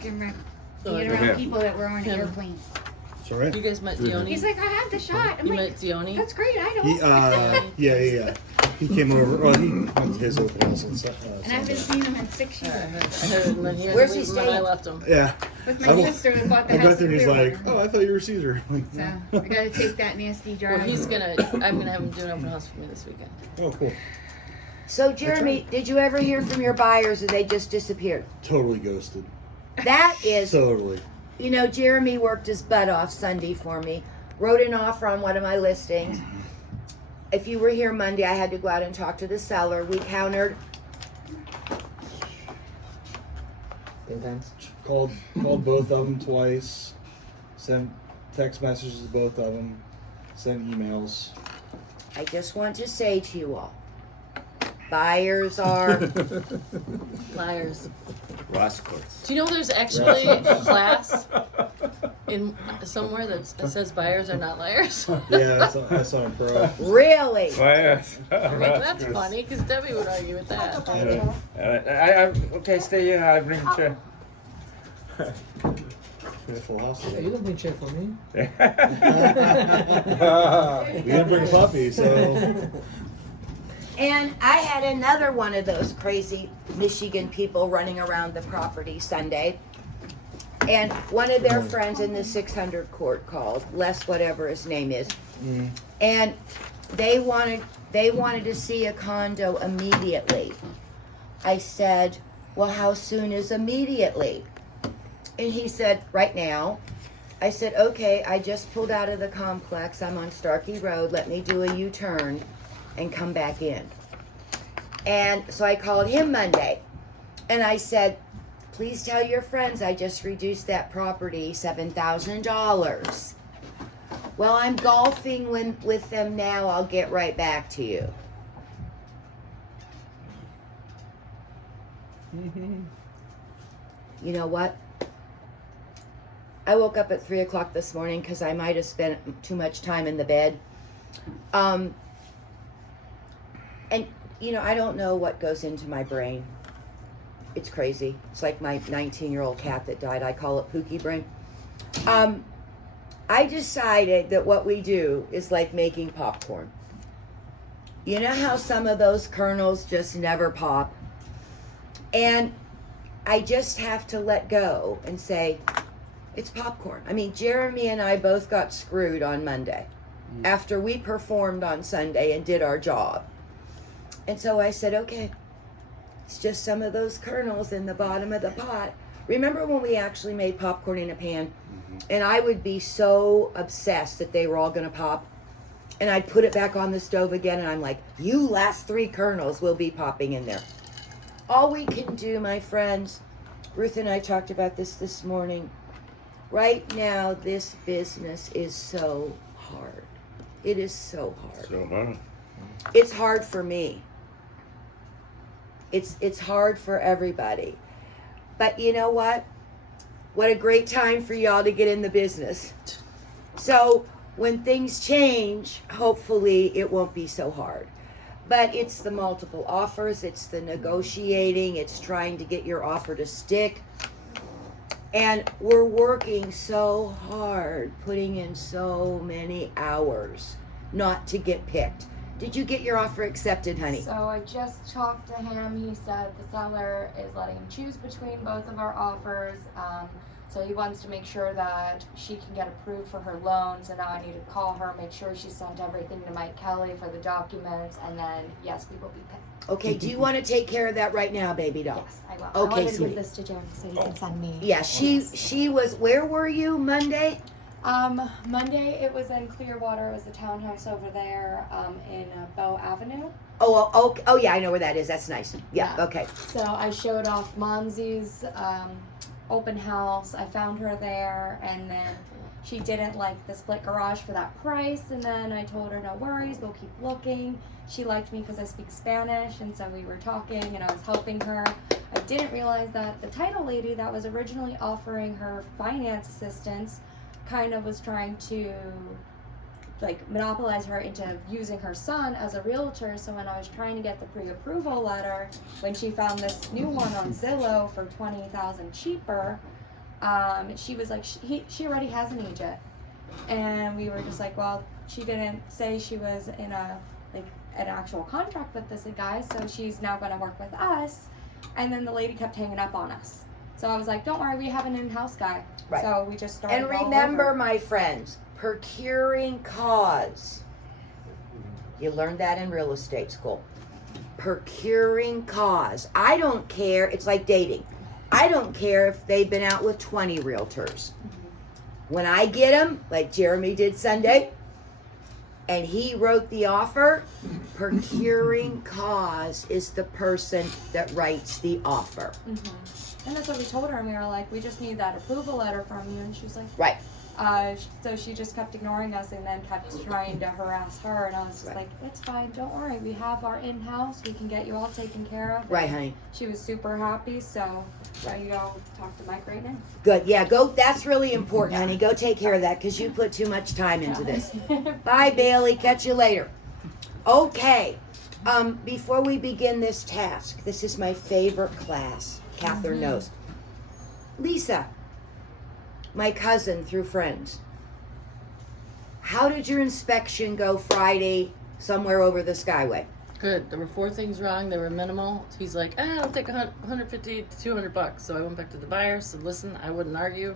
park and get around people that were on airplanes. It's all right. You guys met Dione? He's like, I have the shot. I'm You like, met Dione? that's great. I don't. Yeah. He came over. Well, he went to his open house on And I haven't seen him in 6 years. Where's he staying? I left him. Yeah. With my sister that bought the I house got there in and he's like, Clearwater. "Oh, I thought you were Caesar." So I gotta take that nasty drive. Well, I'm gonna have him do an open house for me this weekend. Oh, cool. So, Jeremy, did you ever hear from your buyers or they just disappeared? Totally ghosted. That is, Totally. you know, Jeremy worked his butt off Sunday for me, wrote an offer on one of my listings. If you were here Monday, I had to go out and talk to the seller. We countered. Called both of them twice. Sent text messages to both of them. Sent emails. I just want to say to you all, buyers are Liars. Ross courts. Do you know there's actually a class in somewhere that says buyers are not liars? Yeah, I saw him pro. really. That's funny because Debbie would argue with that. Okay, stay here. I'll bring a chair. Full house. Yeah, you don't bring chair for me. We didn't bring a puppy, so. And I had another one of those crazy Michigan people running around the property Sunday. And one of their friends in the 600 court called, Les whatever his name is. And they wanted to see a condo immediately. I said, well, how soon is immediately? And he said, right now. I said, okay, I just pulled out of the complex. I'm on Starkey Road. Let me do a U-turn and come back in. And so I called him Monday. And I said, please tell your friends I just reduced that property $7,000. Well, I'm golfing with them now. I'll get right back to you. You know what? I woke up at 3 o'clock this morning because I might have spent too much time in the bed. And, you know, I don't know what goes into my brain. It's crazy. It's like my 19-year-old cat that died. I call it Pookie brain. I decided that what we do is like making popcorn. You know how some of those kernels just never pop? And I just have to let go and say, it's popcorn. I mean, Jeremy and I both got screwed on Monday after we performed on Sunday and did our job. And so I said, okay, it's just some of those kernels in the bottom of the pot. Remember when we actually made popcorn in a pan? And I would be so obsessed that they were all going to pop. And I'd put it back on the stove again, and I'm like, you last 3 kernels will be popping in there. All we can do, my friends, Ruth and I talked about this morning. Right now, this business is so hard. It is so hard. So hard. It's hard for me. It's hard for everybody. But you know what? What a great time for y'all to get in the business. So when things change, hopefully it won't be so hard. But it's the multiple offers, it's the negotiating, it's trying to get your offer to stick. And we're working so hard, putting in so many hours not to get picked. Did you get your offer accepted, honey? So I just talked to him. He said the seller is letting him choose between both of our offers. So he wants to make sure that she can get approved for her loan. So now I need to call her, make sure she sent everything to Mike Kelly for the documents, and then yes, we will be picked. Okay, do you want to take care of that right now, baby doll? Yes, I will. Okay, I wanted to sweetie. give this to Jeremy so he can send me. Yeah, she was, where were you Monday? Monday it was in Clearwater. It was the townhouse over there in Bow Avenue. Oh, yeah, I know where that is. That's nice. Yeah, Yeah. okay. So I showed off Monzi's open house. I found her there, and then she didn't like the split garage for that price, and then I told her no worries, we'll keep looking. She liked me because I speak Spanish, and so we were talking and I was helping her. I didn't realize that the title lady that was originally offering her finance assistance kind of was trying to like monopolize her into using her son as a realtor. So when I was trying to get the pre-approval letter, when she found this new one on Zillow for $20,000 cheaper, she was like, she already has an agent. And we were just like, well, she didn't say she was in an actual contract with this guy, so she's now going to work with us. And then the lady kept hanging up on us. So I was like, don't worry, we have an in-house guy. Right. So we just started. And all remember, over. my friends, procuring cause. You learned that in real estate school. Procuring cause. I don't care. It's like dating. I don't care if they've been out with 20 realtors. When I get them, like Jeremy did Sunday, and he wrote the offer, procuring cause is the person that writes the offer. And that's what we told her, and we were like, we just need that approval letter from you. And she was like, Right. So she just kept ignoring us and then kept trying to harass her. And I was just Right. like, it's fine, don't worry. We have our in-house. We can get you all taken care of. Right, And honey. she was super happy, so you go talk to Mike right now. Good. Yeah, go. That's really important, honey. Go take care of that because you put too much time into this. Bye, Bailey. Catch you later. Okay. Before we begin this task, this is my favorite class. Catherine knows. Lisa, my cousin through friends. How did your inspection go Friday somewhere over the Skyway? Good. There were 4 things wrong. They were minimal. He's like, I'll take $150 to $200. So I went back to the buyer, said, listen, I wouldn't argue.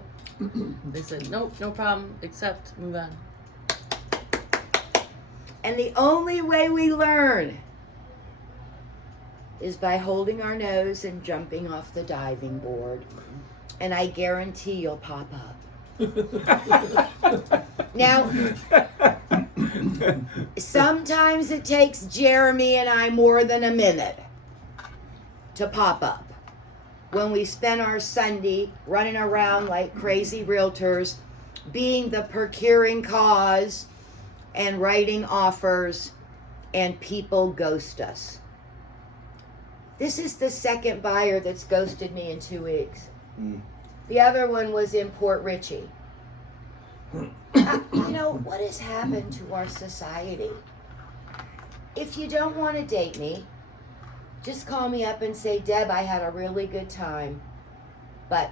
They said, nope, no problem, accept, move on. And the only way we learn is by holding our nose and jumping off the diving board. And I guarantee you'll pop up. Now, sometimes it takes Jeremy and I more than a minute to pop up. When we spend our Sunday running around like crazy realtors, being the procuring cause and writing offers, and people ghost us. This is the second buyer that's ghosted me in 2 weeks. The other one was in Port Richey. You know, what has happened to our society? If you don't want to date me, just call me up and say, Deb, I had a really good time, but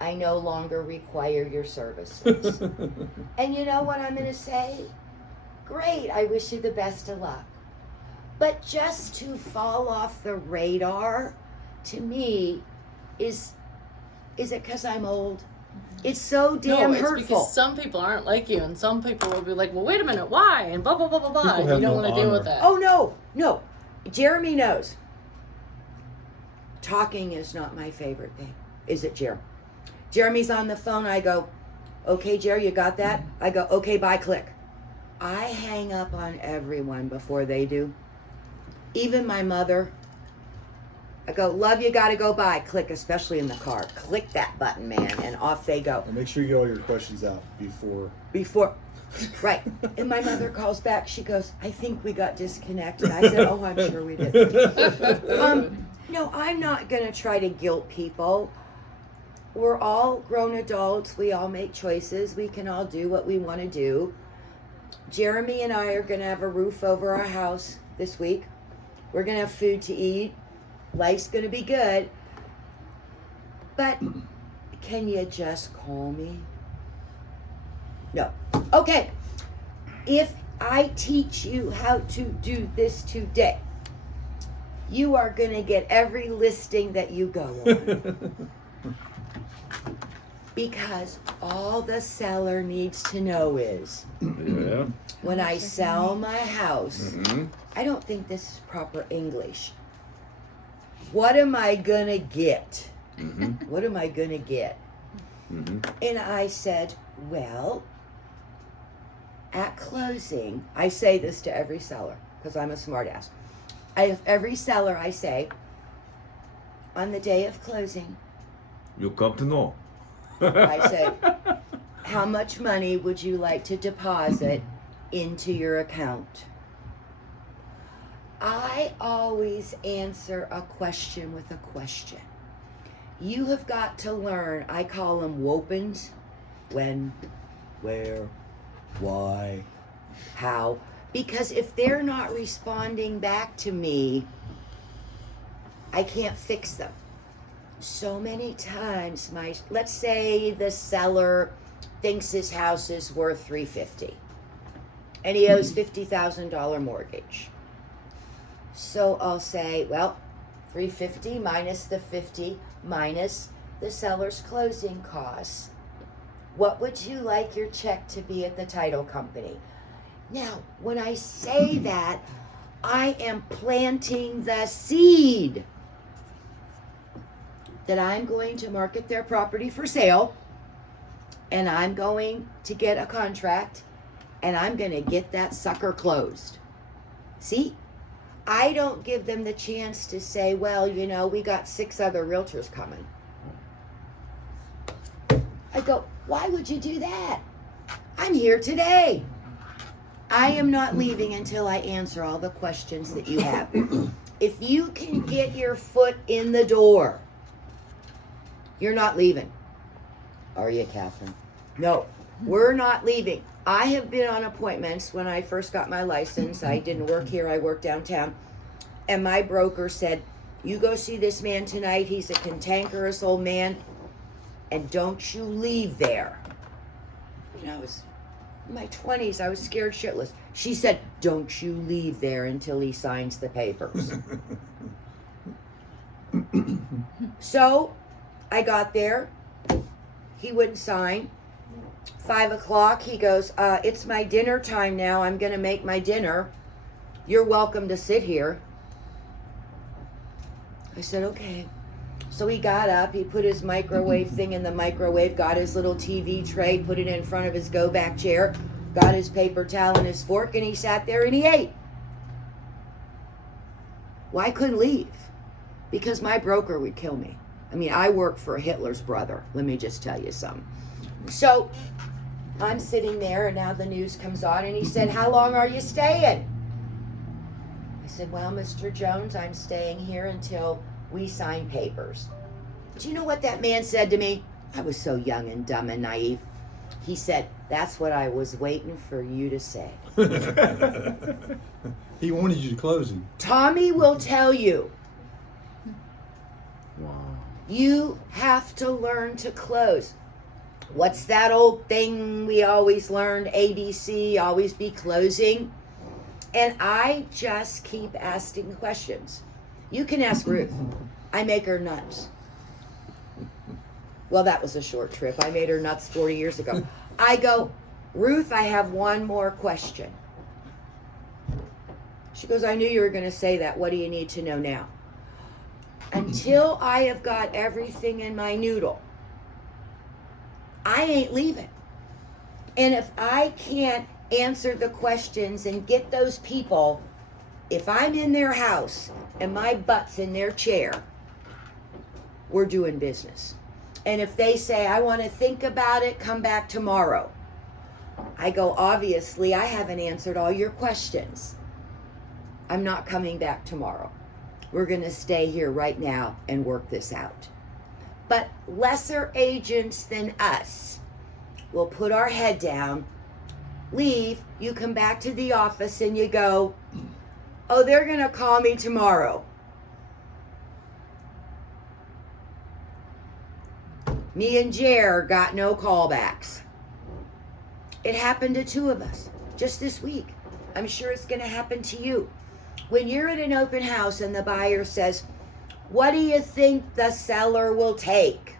I no longer require your services. And you know what I'm going to say? Great, I wish you the best of luck. But just to fall off the radar, to me, is it because I'm old? It's so damn No, it's hurtful. because some people aren't like you, and some people will be like, well, wait a minute, why? And blah, blah, blah, blah, blah. People And have you don't no want to deal honor. with that. Oh, no. Jeremy knows. Talking is not my favorite thing. Is it, Jer? Jeremy's on the phone. I go, okay, Jer, you got that? I go, okay, bye, click. I hang up on everyone before they do. Even my mother. I go, love you, gotta go by. Click, especially in the car. Click that button, man, and off they go. And make sure you get all your questions out before. Right. And my mother calls back. She goes, I think we got disconnected. I said, oh, I'm sure we did. No, I'm not going to try to guilt people. We're all grown adults. We all make choices. We can all do what we want to do. Jeremy and I are going to have a roof over our house this week. We're going to have food to eat. Life's going to be good. But can you just call me? No. Okay. If I teach you how to do this today, you are going to get every listing that you go on. Because all the seller needs to know is, Yeah. when I sell my house, Mm-hmm. I don't think this is proper English. What am I going to get? Mm-hmm. What am I going to get? Mm-hmm. And I said, well, at closing, I say this to every seller because I'm a smartass. Every seller I say, on the day of closing, You come to know. I say, how much money would you like to deposit into your account? I always answer a question with a question. You have got to learn, I call them wopens. When, where, why, how. Because if they're not responding back to me, I can't fix them. So many times, let's say the seller thinks his house is worth $350, and he owes $50,000 mortgage. So I'll say, well, $350 minus the 50 minus the seller's closing costs. What would you like your check to be at the title company? Now, when I say that, I am planting the seed that I'm going to market their property for sale, and I'm going to get a contract, and I'm going to get that sucker closed. See? I don't give them the chance to say, well, you know, we got 6 other realtors coming. I go, why would you do that? I'm here today. I am not leaving until I answer all the questions that you have. If you can get your foot in the door, you're not leaving. Are you, Catherine? No, we're not leaving. I have been on appointments when I first got my license. I didn't work here, I worked downtown. And my broker said, you go see this man tonight. He's a cantankerous old man. And don't you leave there. You know, I was in my 20s. I was scared shitless. She said, don't you leave there until he signs the papers. So I got there. He wouldn't sign. 5 o'clock, he goes, it's my dinner time now. I'm going to make my dinner. You're welcome to sit here. I said, okay. So he got up, he put his microwave thing in the microwave, got his little TV tray, put it in front of his go-back chair, got his paper towel and his fork, and he sat there and he ate. Well, I couldn't leave because my broker would kill me. I mean, I work for Hitler's brother. Let me just tell you something. So I'm sitting there, and now the news comes on, and he said, how long are you staying? I said, well, Mr. Jones, I'm staying here until we sign papers. Do you know what that man said to me? I was so young and dumb and naive. He said, that's what I was waiting for you to say. He wanted you to close him. Tommy will tell you, Wow. you have to learn to close. What's that old thing we always learned? ABC, always be closing. And I just keep asking questions. You can ask Ruth. I make her nuts. Well, that was a short trip. I made her nuts 40 years ago. I go, Ruth, I have one more question. She goes, I knew you were going to say that. What do you need to know now? Until I have got everything in my noodle, I ain't leaving. And if I can't answer the questions and get those people, if I'm in their house and my butt's in their chair, we're doing business. And if they say, I want to think about it, come back tomorrow, I go, obviously, I haven't answered all your questions. I'm not coming back tomorrow. We're going to stay here right now and work this out. But lesser agents than us will put our head down, leave, you come back to the office and you go, oh, they're going to call me tomorrow. Me and Jer got no callbacks. It happened to 2 of us just this week. I'm sure it's going to happen to you. When you're at an open house and the buyer says, what do you think the seller will take?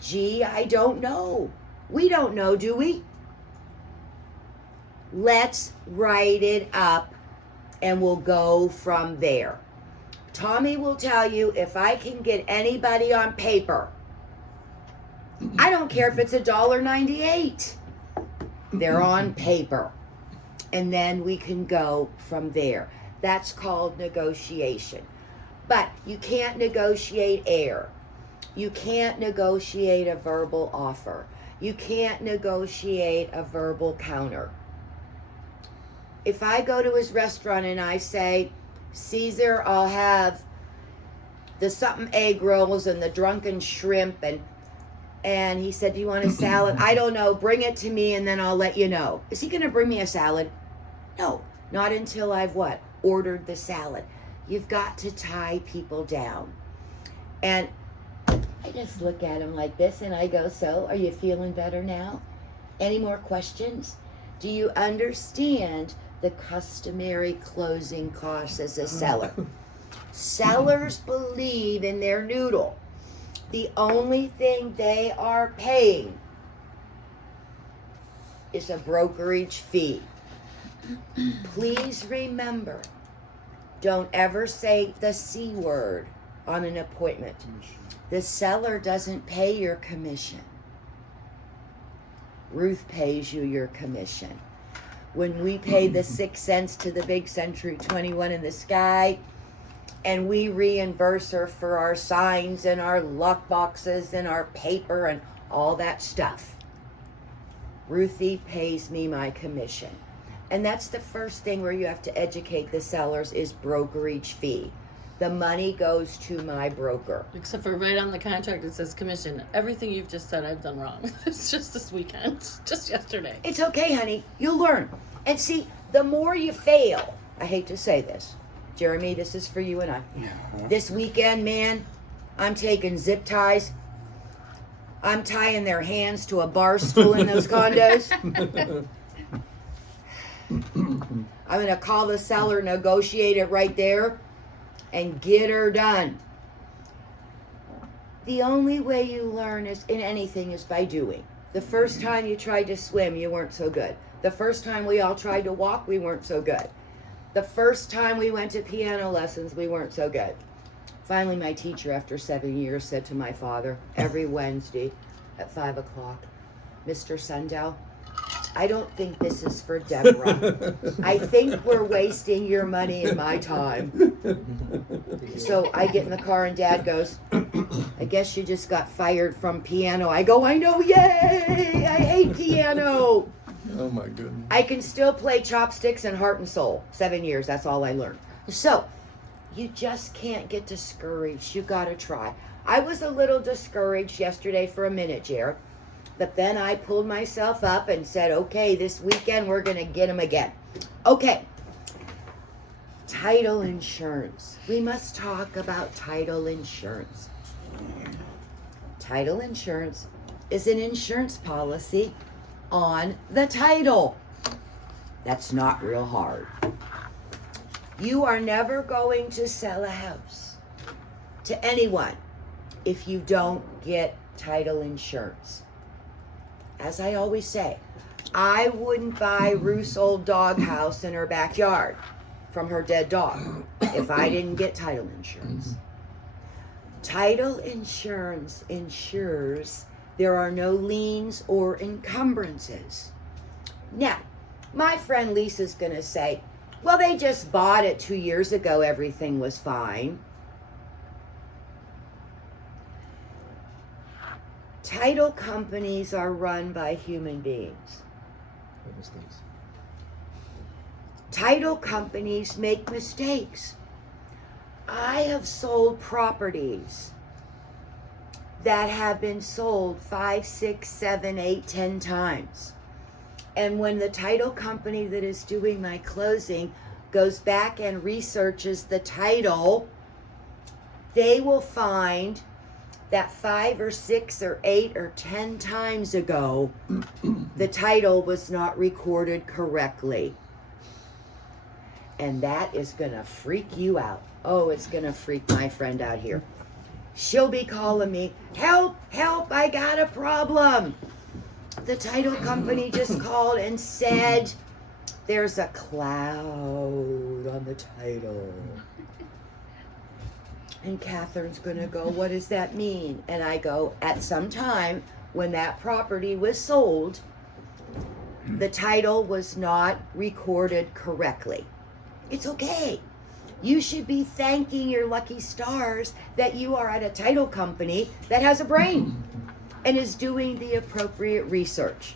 Gee, I don't know. We don't know, do we? Let's write it up and we'll go from there. Tommy will tell you, if I can get anybody on paper, I don't care if it's $1.98. They're on paper. And then we can go from there. That's called negotiation. But you can't negotiate air. You can't negotiate a verbal offer. You can't negotiate a verbal counter. If I go to his restaurant and I say, Caesar, I'll have the something egg rolls and the drunken shrimp, and he said, do you want a salad? I don't know, bring it to me and then I'll let you know. Is he gonna bring me a salad? No, not until I've what? Ordered the salad. You've got to tie people down. And I just look at him like this and I go, so, are you feeling better now? Any more questions? Do you understand the customary closing costs as a seller? Sellers believe in their noodle. The only thing they are paying is a brokerage fee. Please remember, don't ever say the C word on an appointment. The seller doesn't pay your commission. Ruth pays you your commission. When we pay the 6 cents to the big Century 21 in the sky, and we reimburse her for our signs and our lock boxes and our paper and all that stuff, Ruthie pays me my commission. And that's the first thing where you have to educate the sellers is brokerage fee. The money goes to my broker. Except for right on the contract, it says commission. Everything you've just said, I've done wrong. It's just this weekend, just yesterday. It's okay, honey. You'll learn. And see, the more you fail, I hate to say this, Jeremy, this is for you and I. This weekend, man, I'm taking zip ties. I'm tying their hands to a bar stool in those condos. I'm going to call the seller, negotiate it right there, and get her done. The only way you learn is in anything is by doing. The first time you tried to swim, you weren't so good. The first time we all tried to walk, we weren't so good. The first time we went to piano lessons, we weren't so good. Finally, my teacher, after 7 years, said to my father every Wednesday at 5 o'clock, Mr. Sundow, I don't think this is for Deborah. I think we're wasting your money and my time. So I get in the car and Dad goes, I guess you just got fired from piano. I go, I know, yay! I hate piano. Oh my goodness. I can still play chopsticks and heart and soul. 7 years, that's all I learned. So, you just can't get discouraged. You gotta try. I was a little discouraged yesterday for a minute, Jared. But then I pulled myself up and said, okay, this weekend we're gonna get him again. Okay. Title insurance. We must talk about title insurance. Title insurance is an insurance policy on the title. That's not real hard. You are never going to sell a house to anyone if you don't get title insurance. As I always say, I wouldn't buy Ruth's old doghouse in her backyard from her dead dog if I didn't get title insurance. Title insurance ensures there are no liens or encumbrances. Now, my friend Lisa's going to say, well, they just bought it 2 years ago. Everything was fine. Title companies are run by human beings. Title companies make mistakes. I have sold properties that have been sold 5, 6, 7, 8, 10 times. And when the title company that is doing my closing goes back and researches the title, they will find that 5 or 6 or 8 or 10 times ago, the title was not recorded correctly. And that is gonna freak you out. Oh, it's gonna freak my friend out here. She'll be calling me, help, help, I got a problem. The title company just called and said, there's a cloud on the title. And Catherine's gonna go, what does that mean? And I go, at some time when that property was sold, the title was not recorded correctly. It's okay. You should be thanking your lucky stars that you are at a title company that has a brain and is doing the appropriate research.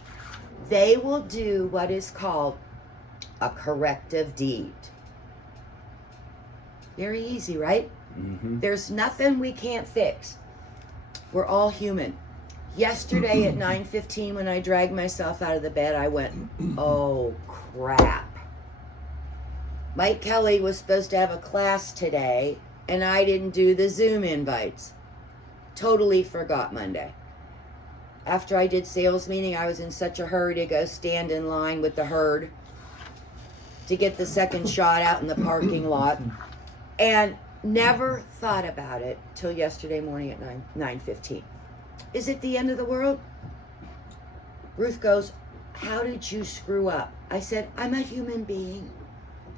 They will do what is called a corrective deed. Very easy, right? Mm-hmm. There's nothing we can't fix. We're all human. Yesterday at 9:15 when I dragged myself out of the bed, I went, oh crap. Mike Kelly was supposed to have a class today and I didn't do the Zoom invites. totally forgot Monday. After I did sales meeting, I was in such a hurry to go stand in line with the herd to get the second shot out in the parking lot, and never thought about it till yesterday morning at 9:15. Is it the end of the world? Ruth goes, how did you screw up? I said, I'm a human being.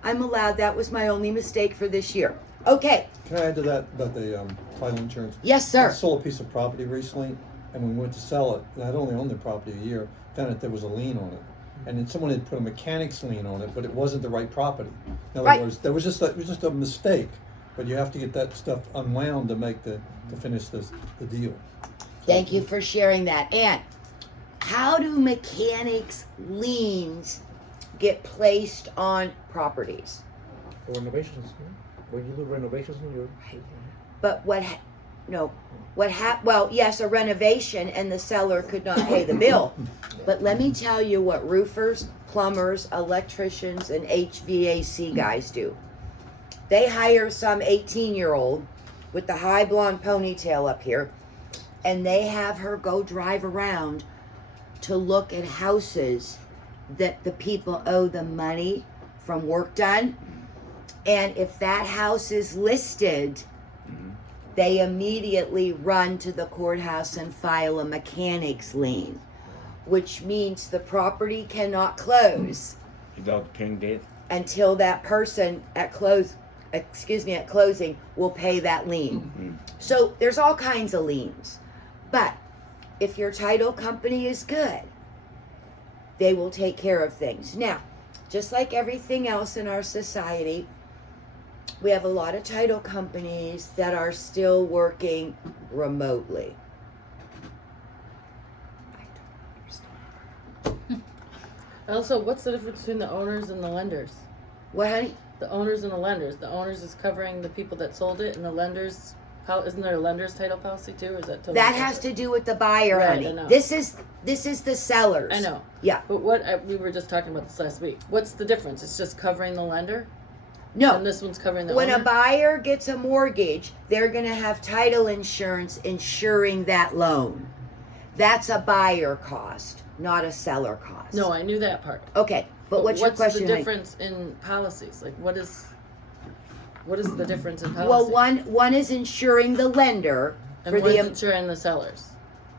I'm allowed. That was my only mistake for this year. Okay. Can I add to that about the title insurance? Yes, I sir. sold a piece of property recently, and when we went to sell it, and I'd only owned the property a year, found out there was a lien on it. And then someone had put a mechanic's lien on it, but it wasn't the right property. In other Right. words, it was just a mistake, but you have to get that stuff unwound to make to finish the deal. Thank you for sharing that. And how do mechanics liens get placed on properties? Renovations. When you do renovations, you're But well, yes, a renovation and the seller could not pay the bill. But let me tell you what roofers, plumbers, electricians, and HVAC guys do. They hire some 18-year-old with the high blonde ponytail up here, and they have her go drive around to look at houses that the people owe them money from work done. And if that house is listed, they immediately run to the courthouse and file a mechanic's lien, which means the property cannot close Without paying debt. until that person at closing will pay that lien. So there's all kinds of liens. But if your title company is good, they will take care of things. Now, just like everything else in our society, we have a lot of title companies that are still working remotely. Also, what's the difference between the owners and the lenders? What, honey? The owners and the lenders. The owners is covering the people that sold it, and the lenders, isn't there a lender's title policy too? Or is that totally That has separate? to do with the buyer, Right, honey. I know. This is the sellers. I know. Yeah. But we were just talking about this last week. What's the difference? It's just covering the lender, No. and this one's covering the When owner. a buyer gets a mortgage, they're going to have title insurance insuring that loan. That's a buyer cost, not a seller cost. No, I knew that part. Okay, but what's your question, the honey? difference in policies? Like, what is the difference in policy? Well, one is insuring the lender and for one's the insuring the sellers.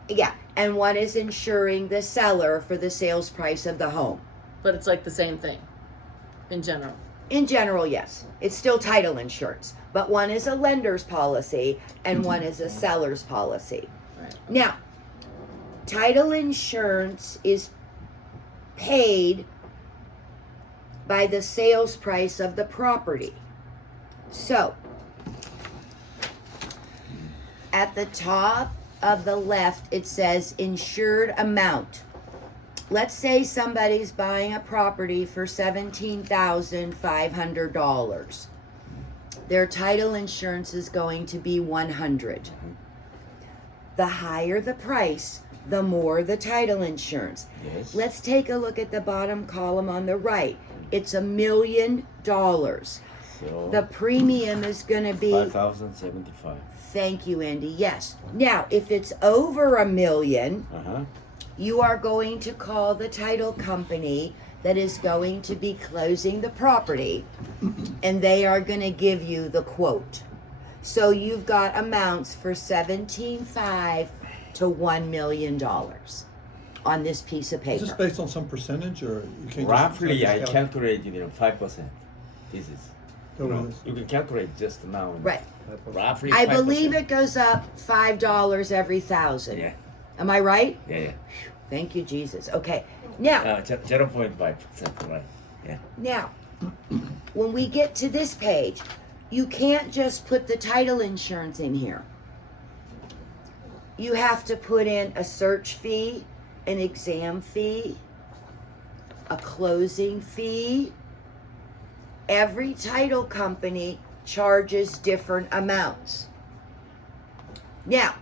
yeah, and one is insuring the seller for the sales price of the home. But it's like the same thing, in general. In general, yes. It's still title insurance, but one is a lender's policy and one is a seller's policy. Right. Now, title insurance is paid by the sales price of the property. So, at the top of the left, it says insured amount. Let's say somebody's buying a property for $17,500. Their title insurance is going to be $100. The higher the price, the more the title insurance. Yes. Let's take a look at the bottom column on the right. It's $1 million. So The premium is going to be 5,075. Thank you, Andy. Yes. Now, if it's over $1 million, you are going to call the title company that is going to be closing the property, and they are going to give you the quote. So you've got amounts for $17,500 to $1 million on this piece of Is paper. this based on some percentage, or you can't Roughly, just I calculate? calculated 5%. This is. Go with this. You can calculate just now. Right. Roughly. I 5%. believe it goes up $5 every 1,000. Yeah. Am I right? Yeah. Thank you, Jesus. Okay. Now, 0.5%, right? Yeah. Now, when we get to this page, you can't just put the title insurance in here. You have to put in a search fee, an exam fee, a closing fee. Every title company charges different amounts. Now,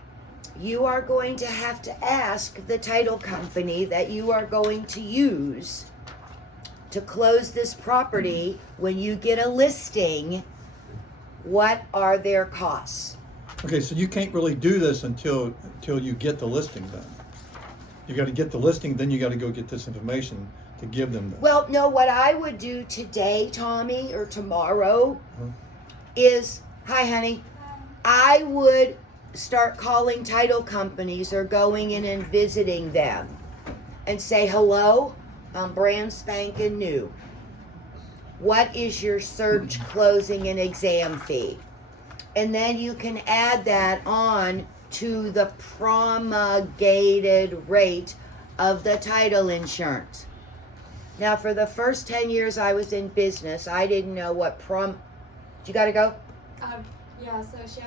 you are going to have to ask the title company that you are going to use to close this property when you get a listing, what are their costs? Okay, so you can't really do this until you get the listing done. You gotta get the listing, then you gotta go get this information to give them this. Well, no, what I would do today, Tommy, or tomorrow, Huh? is, hi, honey, I would start calling title companies or going in and visiting them and say, hello, I'm brand spanking new. What is your search, closing, and exam fee? And then you can add that on to the promulgated rate of the title insurance. Now, for the first 10 years I was in business, I didn't know what You gotta go? Yeah, so she's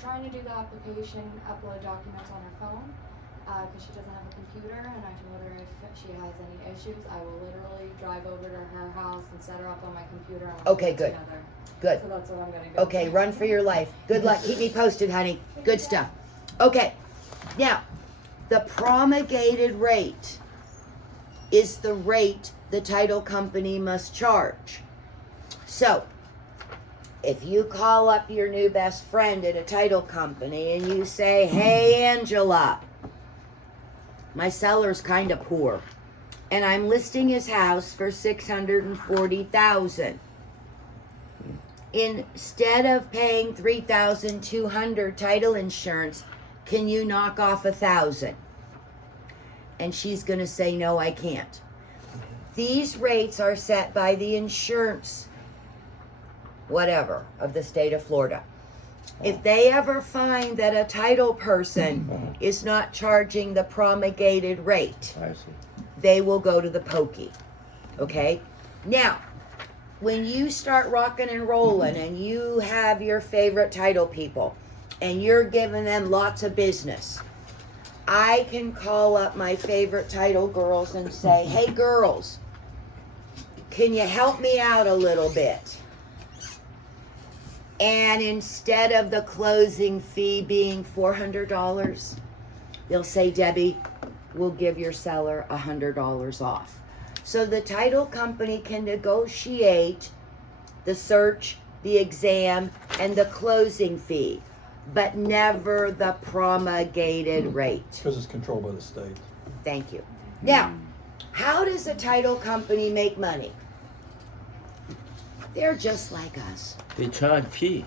trying to do the application, upload documents on her phone, because she doesn't have a computer, and I told her if she has any issues, I will literally drive over to her house and set her up on my computer and we'll Okay, do it good. together. Good. So that's what I'm gonna go Okay, do. run for your life. Good luck. Keep me posted, honey. Good stuff. Okay, now, the promulgated rate is the rate the title company must charge. So, if you call up your new best friend at a title company and you say, hey, Angela, my seller's kind of poor, and I'm listing his house for $640,000. Instead of paying $3,200 title insurance, can you knock off $1,000? And she's going to say, no, I can't. These rates are set by the insurance, whatever, of the state of Florida. If they ever find that a title person is not charging the promulgated rate, I see. they will go to the pokey. Okay? Now, when you start rocking and rolling and you have your favorite title people and you're giving them lots of business, I can call up my favorite title girls and say, hey girls, can you help me out a little bit? And instead of the closing fee being $400, they'll say, Debbie, we'll give your seller $100 off. So the title company can negotiate the search, the exam, and the closing fee, but never the promulgated rate. Because it's controlled by the state. Thank you. Now, how does a title company make money? They're just like us. They charge fee.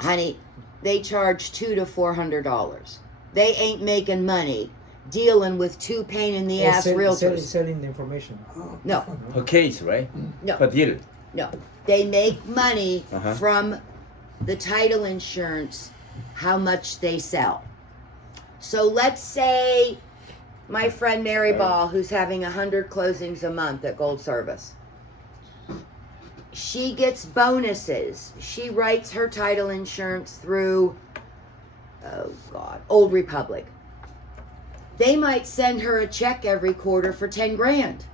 Honey, they charge $200 to $400. They ain't making money dealing with two pain in the ass realtors. Selling the information. No, Per case, right? no, Per deal. no. They make money Uh-huh. from the title insurance, how much they sell. So let's say my friend Mary Ball, who's having 100 closings a month at Gold Service. She gets bonuses. She writes her title insurance through, oh God, Old Republic. They might send her a check every quarter for 10 grand.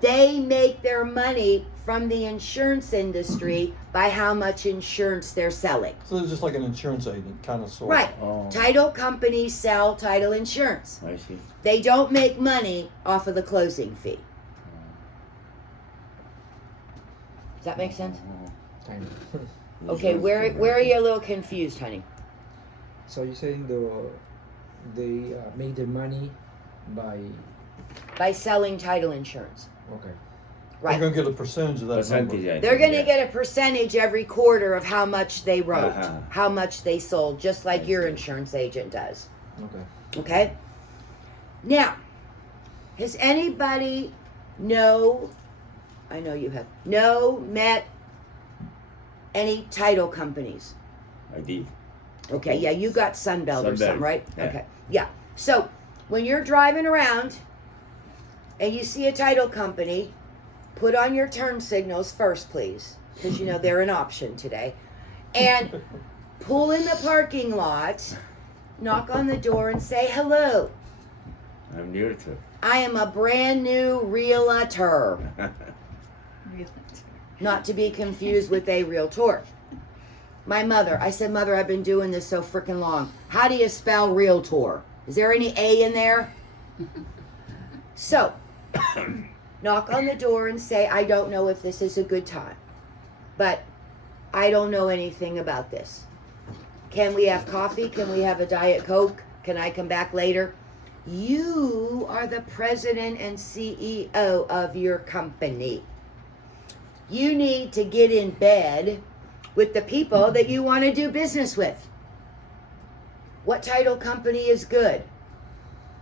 They make their money from the insurance industry by how much insurance they're selling. So they're just like an insurance agent, kind of, sort of. Right. Oh, Title companies sell title insurance. I see. They don't make money off of the closing fee. Does that make sense? Kind of. Okay, where are you a little confused, honey? So you're saying they made their money by By selling title insurance. okay. They're Right. gonna get a percentage of that Percentage, number. I They're think, going to yeah. get a percentage every quarter of how much they wrote, Uh-huh. how much they sold, just like I your see. insurance agent does. Okay. Okay? Now, has anybody I know you have, met any title companies? I did. Okay, yeah, you got Sunbelt or Sunbelt, something, right? yeah. Okay, yeah. So, when you're driving around and you see a title company, put on your turn signals first, please, because you know they're an option today. And pull in the parking lot, knock on the door and say, hello, I'm new to. I am a brand new realtor. Not to be confused with a realtor. My mother, I said, Mother, I've been doing this so freaking long. How do you spell realtor? Is there any A in there? So, knock on the door and say, I don't know if this is a good time, but I don't know anything about this. Can we have coffee? Can we have a Diet Coke? Can I come back later? You are the president and CEO of your company. You need to get in bed with the people that you want to do business with. What title company is good?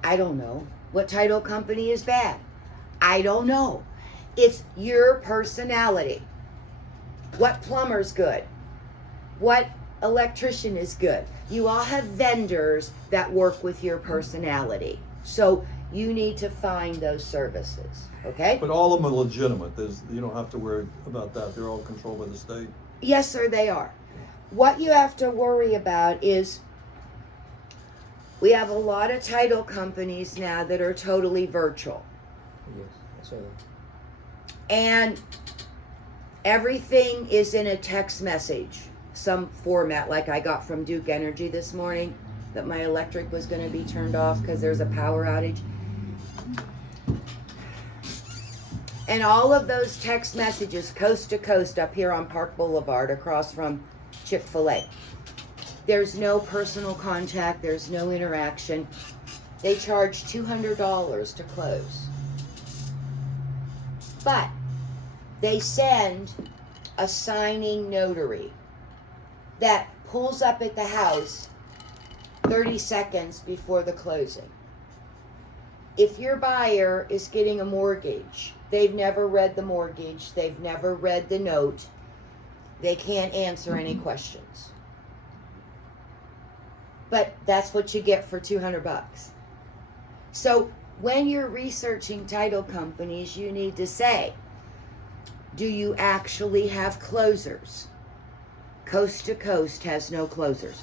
I don't know. What title company is bad? I don't know. It's your personality. What plumber's good? What electrician is good? You all have vendors that work with your personality. So you need to find those services, okay? But all of them are legitimate. You don't have to worry about that. They're all controlled by the state. Yes, sir, they are. What you have to worry about is we have a lot of title companies now that are totally virtual. Yes, I saw that. And everything is in a text message, some format like I got from Duke Energy this morning, that my electric was going to be turned off because there's a power outage. And all of those text messages, coast to coast, up here on Park Boulevard, across from Chick-fil-A. There's no personal contact, there's no interaction. They charge $200 to close. But they send a signing notary that pulls up at the house 30 seconds before the closing. If your buyer is getting a mortgage, they've never read the mortgage, they've never read the note, they can't answer any questions. But that's what you get for $200. So when you're researching title companies, you need to say, do you actually have closers? Coast to Coast has no closers.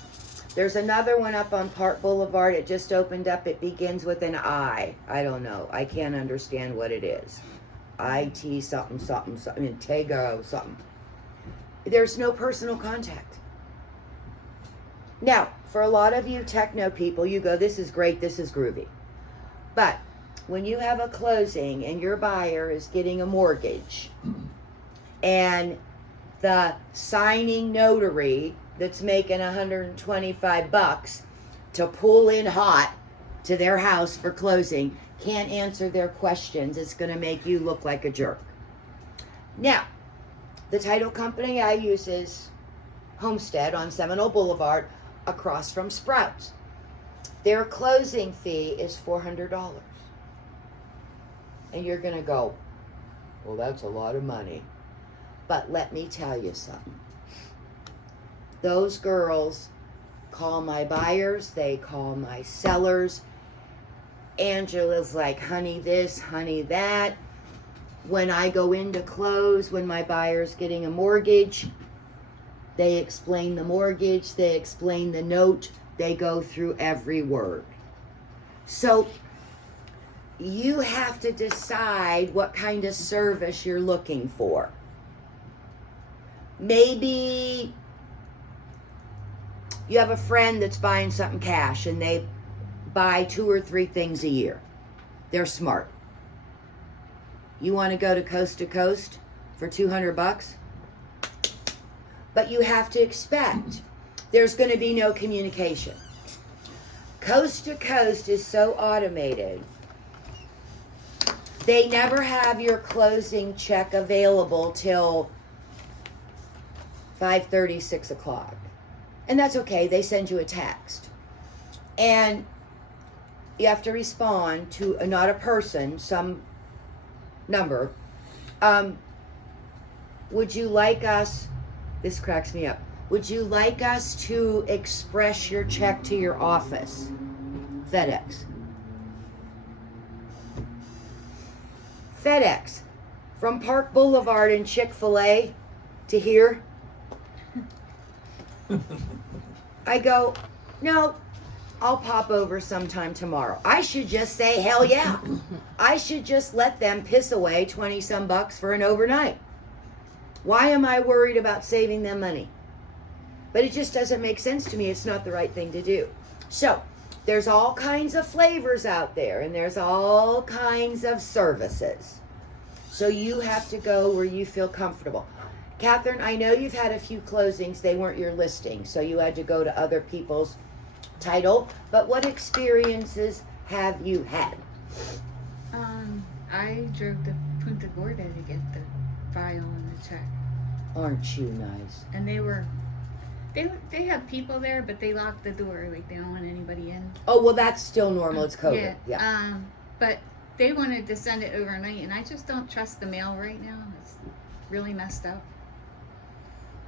There's another one up on Park Boulevard. It just opened up. It begins with an I. I don't know. I can't understand what it is. IT something, something, something, Intego something. There's no personal contact. Now, for a lot of you techno people, you go, this is great, this is groovy. But when you have a closing and your buyer is getting a mortgage and the signing notary that's making $125 to pull in hot to their house for closing can't answer their questions, it's going to make you look like a jerk. Now, the title company I use is Homestead on Seminole Boulevard across from Sprouts. Their closing fee is $400. And you're going to go, well, that's a lot of money. But let me tell you something. Those girls call my buyers, they call my sellers. Angela's like, honey this, honey that. When I go in to close, when my buyer's getting a mortgage, they explain the mortgage, they explain the note, they go through every word. So you have to decide what kind of service you're looking for. Maybe you have a friend that's buying something cash and they buy 2 or 3 things a year. They're smart. You want to go to Coast for $200? But you have to expect there's going to be no communication. Coast to Coast is so automated. They never have your closing check available till 5:30, 6 o'clock. And that's okay. They send you a text. And you have to respond to not a person, some number. Would you like us, this cracks me up, would you like us to express your check to your office? FedEx. FedEx. From Park Boulevard and Chick-fil-A to here. I go, no, I'll pop over sometime tomorrow. I should just say, hell yeah. I should just let them piss away 20 some bucks for an overnight. Why am I worried about saving them money? But it just doesn't make sense to me. It's not the right thing to do. So there's all kinds of flavors out there and there's all kinds of services. So you have to go where you feel comfortable. Catherine, I know you've had a few closings. They weren't your listing, so you had to go to other people's title. But what experiences have you had? I drove to Punta Gorda to get the file and the check, Aren't you nice? and they have people there, but they lock the door, like they don't want anybody in. Oh, well, that's still normal. It's COVID. Yeah. But they wanted to send it overnight, and I just don't trust the mail right now. It's really messed up.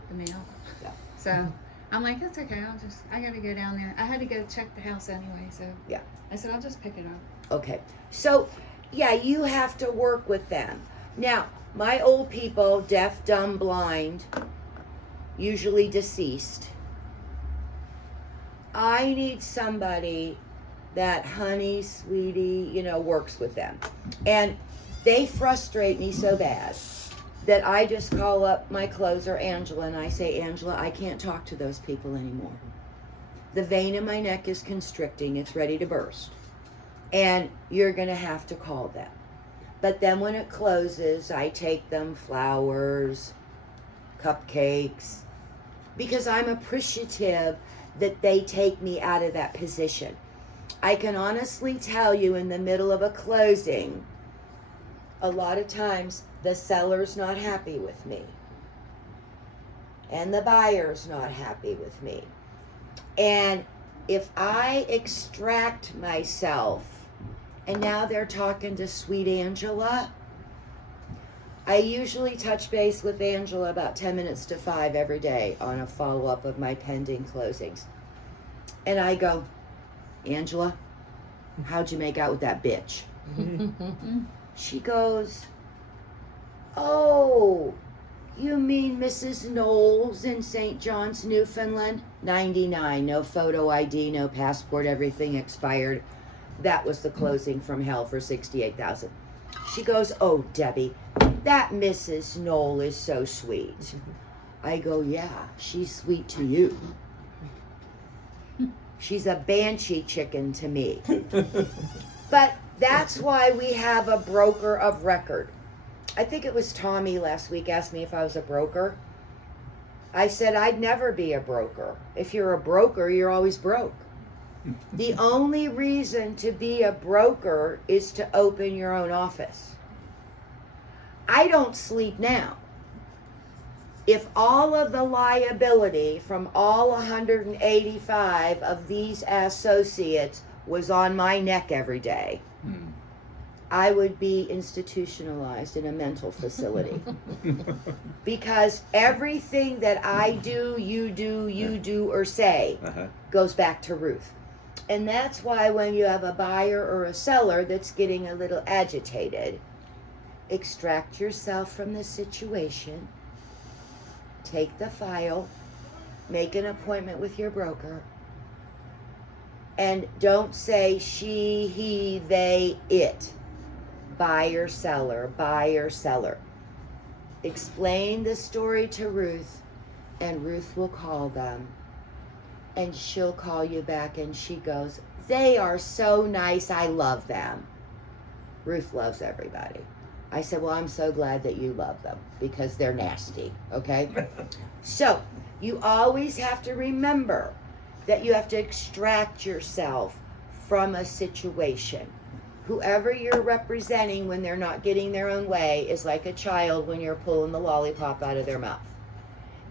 The mail. Yeah. So I'm like, it's okay. I gotta go down there. I had to go check the house anyway, so Yeah. I said I'll just pick it up. Okay. So, yeah, you have to work with them. Now, my old people, deaf, dumb, blind, usually deceased, I need somebody that honey, sweetie, works with them. And they frustrate me so bad that I just call up my closer, Angela, and I say, Angela, I can't talk to those people anymore. The vein in my neck is constricting. It's ready to burst. And you're going to have to call them. But then when it closes, I take them flowers, cupcakes, because I'm appreciative that they take me out of that position. I can honestly tell you, in the middle of a closing, a lot of times the seller's not happy with me. And the buyer's not happy with me. And if I extract myself, and now they're talking to sweet Angela, I usually touch base with Angela about 10 minutes to 5 every day on a follow-up of my pending closings. And I go, Angela, how'd you make out with that bitch? She goes, oh, you mean Mrs. Knowles in St. John's, Newfoundland? 99, no photo ID, no passport, everything expired. That was the closing from hell for $68,000. She goes, oh, Debbie, that Mrs. Knoll is so sweet. I go, yeah, she's sweet to you. She's a banshee chicken to me. But that's why we have a broker of record. I think it was Tommy last week asked me if I was a broker. I said I'd never be a broker. If you're a broker, you're always broke. The only reason to be a broker is to open your own office. I don't sleep now. If all of the liability from all 185 of these associates was on my neck every day, I would be institutionalized in a mental facility. Because everything that I do, you do, or say goes back to Ruth. And that's why when you have a buyer or a seller that's getting a little agitated, extract yourself from the situation, take the file, make an appointment with your broker, and don't say she, he, they, it. Buyer, seller, buyer, seller. Explain the story to Ruth, and Ruth will call them. And she'll call you back and she goes, they are so nice, I love them. Ruth loves everybody. I said, well, I'm so glad that you love them because they're nasty, okay? So, you always have to remember that you have to extract yourself from a situation. Whoever you're representing when they're not getting their own way is like a child when you're pulling the lollipop out of their mouth.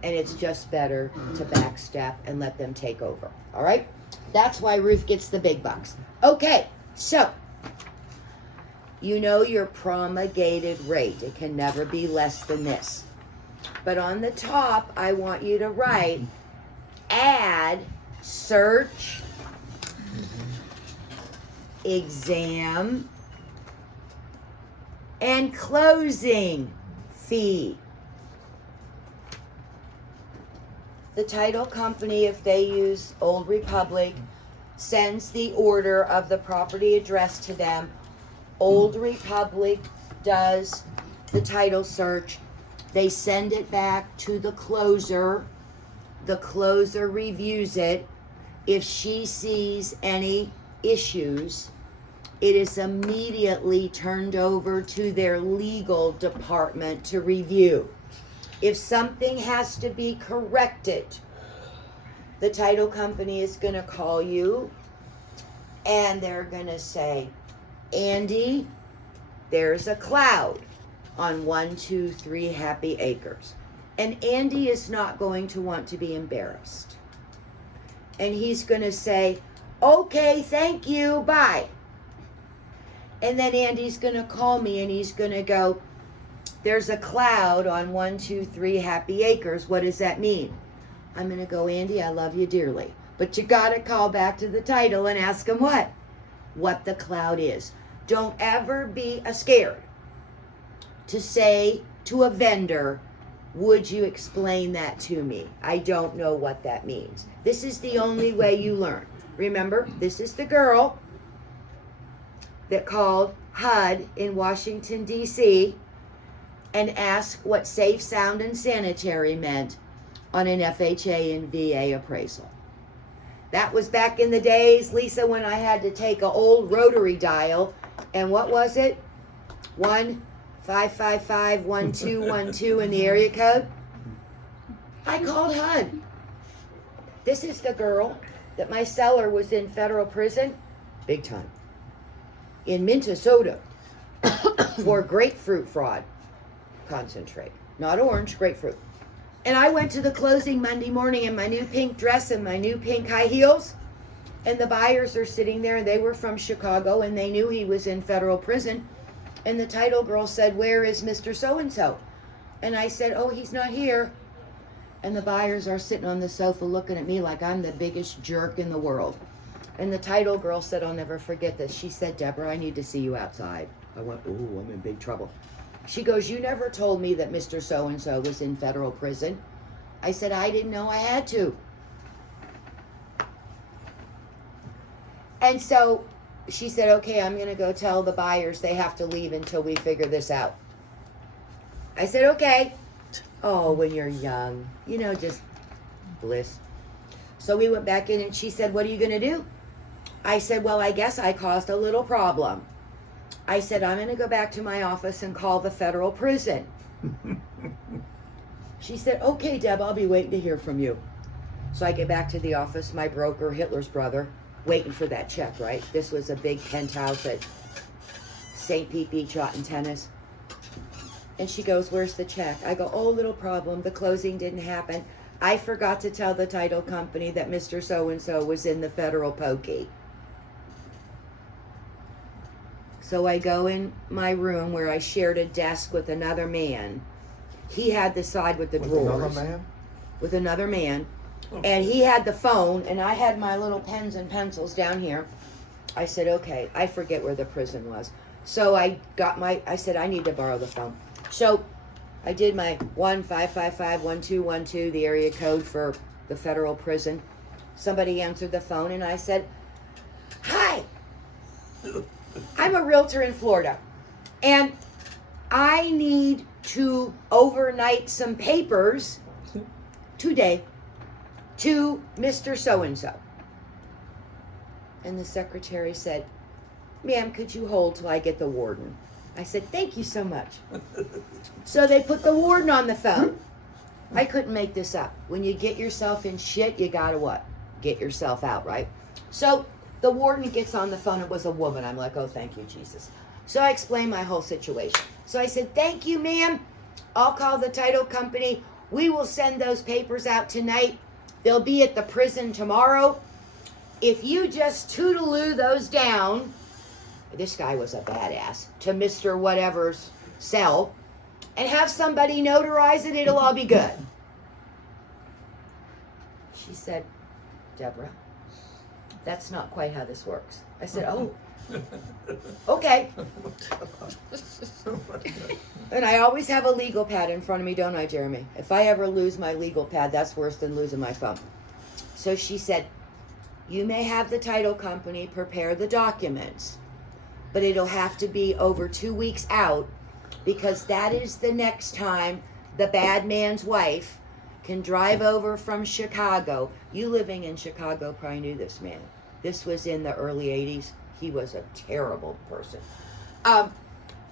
And it's just better to backstep and let them take over. All right? That's why Ruth gets the big bucks. Okay, so you know your promulgated rate. It can never be less than this. But on the top, I want you to write add, search, exam, and closing fee. The title company, if they use Old Republic, sends the order of the property address to them. Old Republic does the title search. They send it back to the closer. The closer reviews it. If she sees any issues, it is immediately turned over to their legal department to review. If something has to be corrected, the title company is going to call you and they're going to say, Andy, there's a cloud on 123 Happy Acres. And Andy is not going to want to be embarrassed. And he's going to say, okay, thank you, bye. And then Andy's going to call me and he's going to go, there's a cloud on 123 Happy Acres. What does that mean? I'm going to go, Andy, I love you dearly. But you got to call back to the title and ask him what? What the cloud is. Don't ever be scared to say to a vendor, would you explain that to me? I don't know what that means. This is the only way you learn. Remember, this is the girl that called HUD in Washington, D.C. and asked what safe, sound, and sanitary meant on an FHA and VA appraisal. That was back in the days, Lisa, when I had to take an old rotary dial, and what was it? 1-555-1212 in the area code. I called HUD. This is the girl that my seller was in federal prison, big time, in Minnesota for grapefruit fraud concentrate. Not orange, grapefruit. And I went to the closing Monday morning in my new pink dress and my new pink high heels. And the buyers are sitting there, and they were from Chicago, and they knew he was in federal prison. And the title girl said, where is Mr. So-and-so? And I said, oh, he's not here. And the buyers are sitting on the sofa looking at me like I'm the biggest jerk in the world. And the title girl said, I'll never forget this. She said, Deborah, I need to see you outside. I went, ooh, I'm in big trouble. She goes, you never told me that Mr. So-and-so was in federal prison. I said, I didn't know I had to. And so she said, okay, I'm going to go tell the buyers they have to leave until we figure this out. I said, okay. Oh, when you're young, you know, just bliss. So we went back in and she said, what are you going to do? I said, well, I guess I caused a little problem. I said, I'm going to go back to my office and call the federal prison. She said, okay, Deb, I'll be waiting to hear from you. So I get back to the office, my broker, Hitler's brother, waiting for that check, right? This was a big penthouse at St. Pete Beach out in tennis. And she goes, where's the check? I go, oh, little problem. The closing didn't happen. I forgot to tell the title company that Mr. So-and-so was in the federal pokey. So I go in my room where I shared a desk with another man. He had the side with the drawers. Another man? With another man. And he had the phone, and I had my little pens and pencils down here. I said, okay, I forget where the prison was. So I said, I need to borrow the phone. So I did my 1-555-1212, the area code for the federal prison. Somebody answered the phone, and I said, hi, I'm a realtor in Florida, and I need to overnight some papers today to Mr. So-and-so. And the secretary said, ma'am, could you hold till I get the warden? I said, thank you so much. So they put the warden on the phone. I couldn't make this up. When you get yourself in shit, you gotta what? Get yourself out, right? So the warden gets on the phone. It was a woman. I'm like, oh, thank you, Jesus. So I explained my whole situation. So I said, thank you, ma'am. I'll call the title company. We will send those papers out tonight. They'll be at the prison tomorrow. If you just toodaloo those down, this guy was a badass, to Mr. Whatever's cell, and have somebody notarize it, it'll all be good. She said, Deborah, that's not quite how this works. I said, oh, okay. And I always have a legal pad in front of me, don't I, Jeremy? If I ever lose my legal pad, that's worse than losing my phone. So she said, you may have the title company prepare the documents, but it'll have to be over 2 weeks out, because that is the next time the bad man's wife can drive over from Chicago. You living in Chicago probably knew this man. This was in the early 80s. He was a terrible person.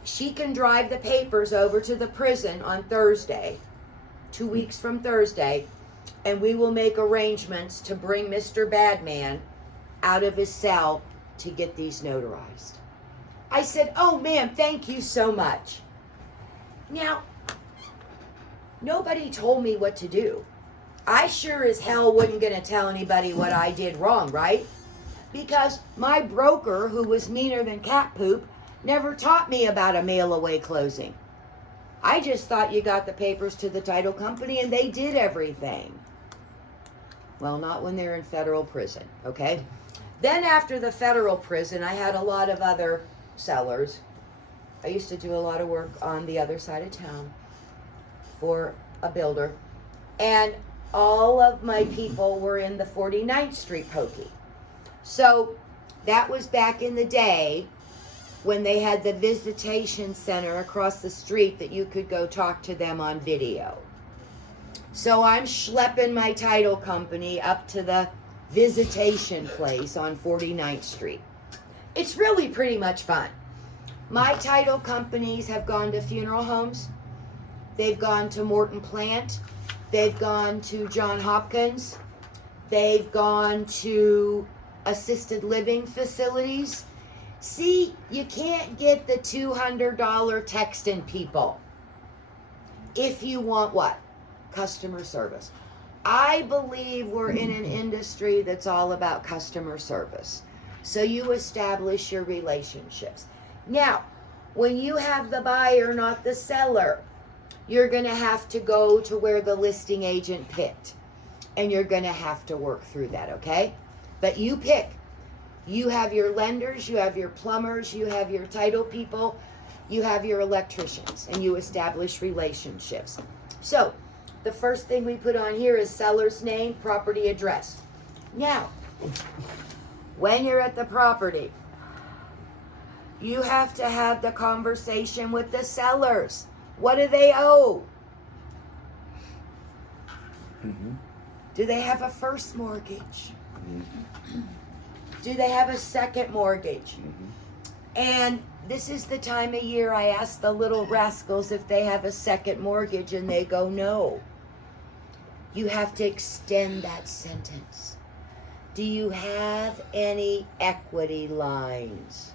She can drive the papers over to the prison on Thursday, 2 weeks from Thursday, and we will make arrangements to bring Mr. Badman out of his cell to get these notarized. I said, oh, ma'am, thank you so much. Now, nobody told me what to do. I sure as hell wasn't going to tell anybody what I did wrong, right? Because my broker, who was meaner than cat poop, never taught me about a mail-away closing. I just thought you got the papers to the title company and they did everything. Well, not when they're in federal prison, okay? Then after the federal prison, I had a lot of other sellers. I used to do a lot of work on the other side of town for a builder. And all of my people were in the 49th Street Pokey. So that was back in the day when they had the visitation center across the street that you could go talk to them on video. So I'm schlepping my title company up to the visitation place on 49th Street. It's really pretty much fun. My title companies have gone to funeral homes. They've gone to Morton Plant. They've gone to John Hopkins. They've gone to assisted living facilities. See, you can't get the $200 texting people if you want what? Customer service. I believe we're in an industry that's all about customer service. So you establish your relationships. Now, when you have the buyer, not the seller, you're going to have to go to where the listing agent picked. And you're going to have to work through that, okay? But you pick. You have your lenders, you have your plumbers, you have your title people, you have your electricians, and you establish relationships. So, the first thing we put on here is seller's name, property address. Now, when you're at the property, you have to have the conversation with the sellers. What do they owe? Do they have a first mortgage? Do they have a second mortgage? And this is the time of year I ask the little rascals if they have a second mortgage, and they go, no. You have to extend that sentence. Do you have any equity lines?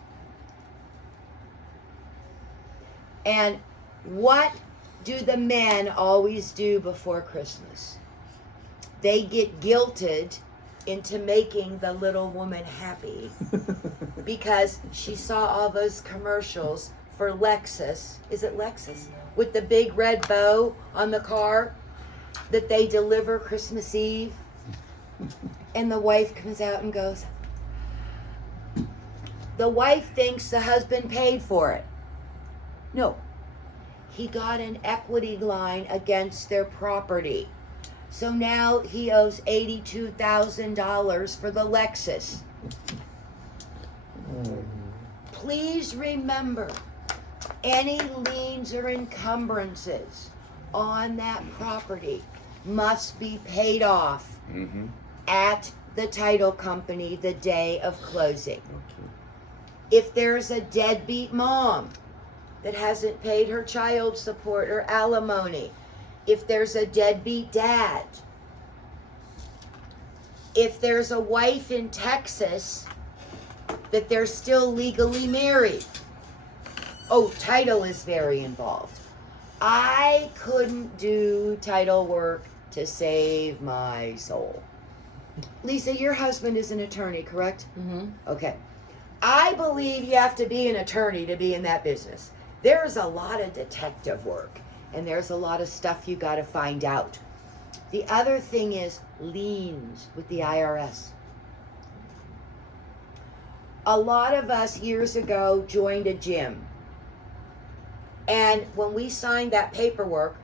And what do the men always do before Christmas? They get guilted into making the little woman happy because she saw all those commercials for Lexus. Is it Lexus? With the big red bow on the car that they deliver Christmas Eve. And the wife comes out and goes, the wife thinks the husband paid for it. No, he got an equity line against their property. So now he owes $82,000 for the Lexus. Please remember, any liens or encumbrances on that property must be paid off at the title company the day of closing. If there's a deadbeat mom that hasn't paid her child support or alimony, if there's a deadbeat dad, if there's a wife in Texas that they're still legally married. Oh, title is very involved. I couldn't do title work to save my soul. Lisa, your husband is an attorney, correct? Okay. I believe you have to be an attorney to be in that business. There's a lot of detective work. And there's a lot of stuff you got to find out. The other thing is liens with the IRS. A lot of us years ago joined a gym. And when we signed that paperwork,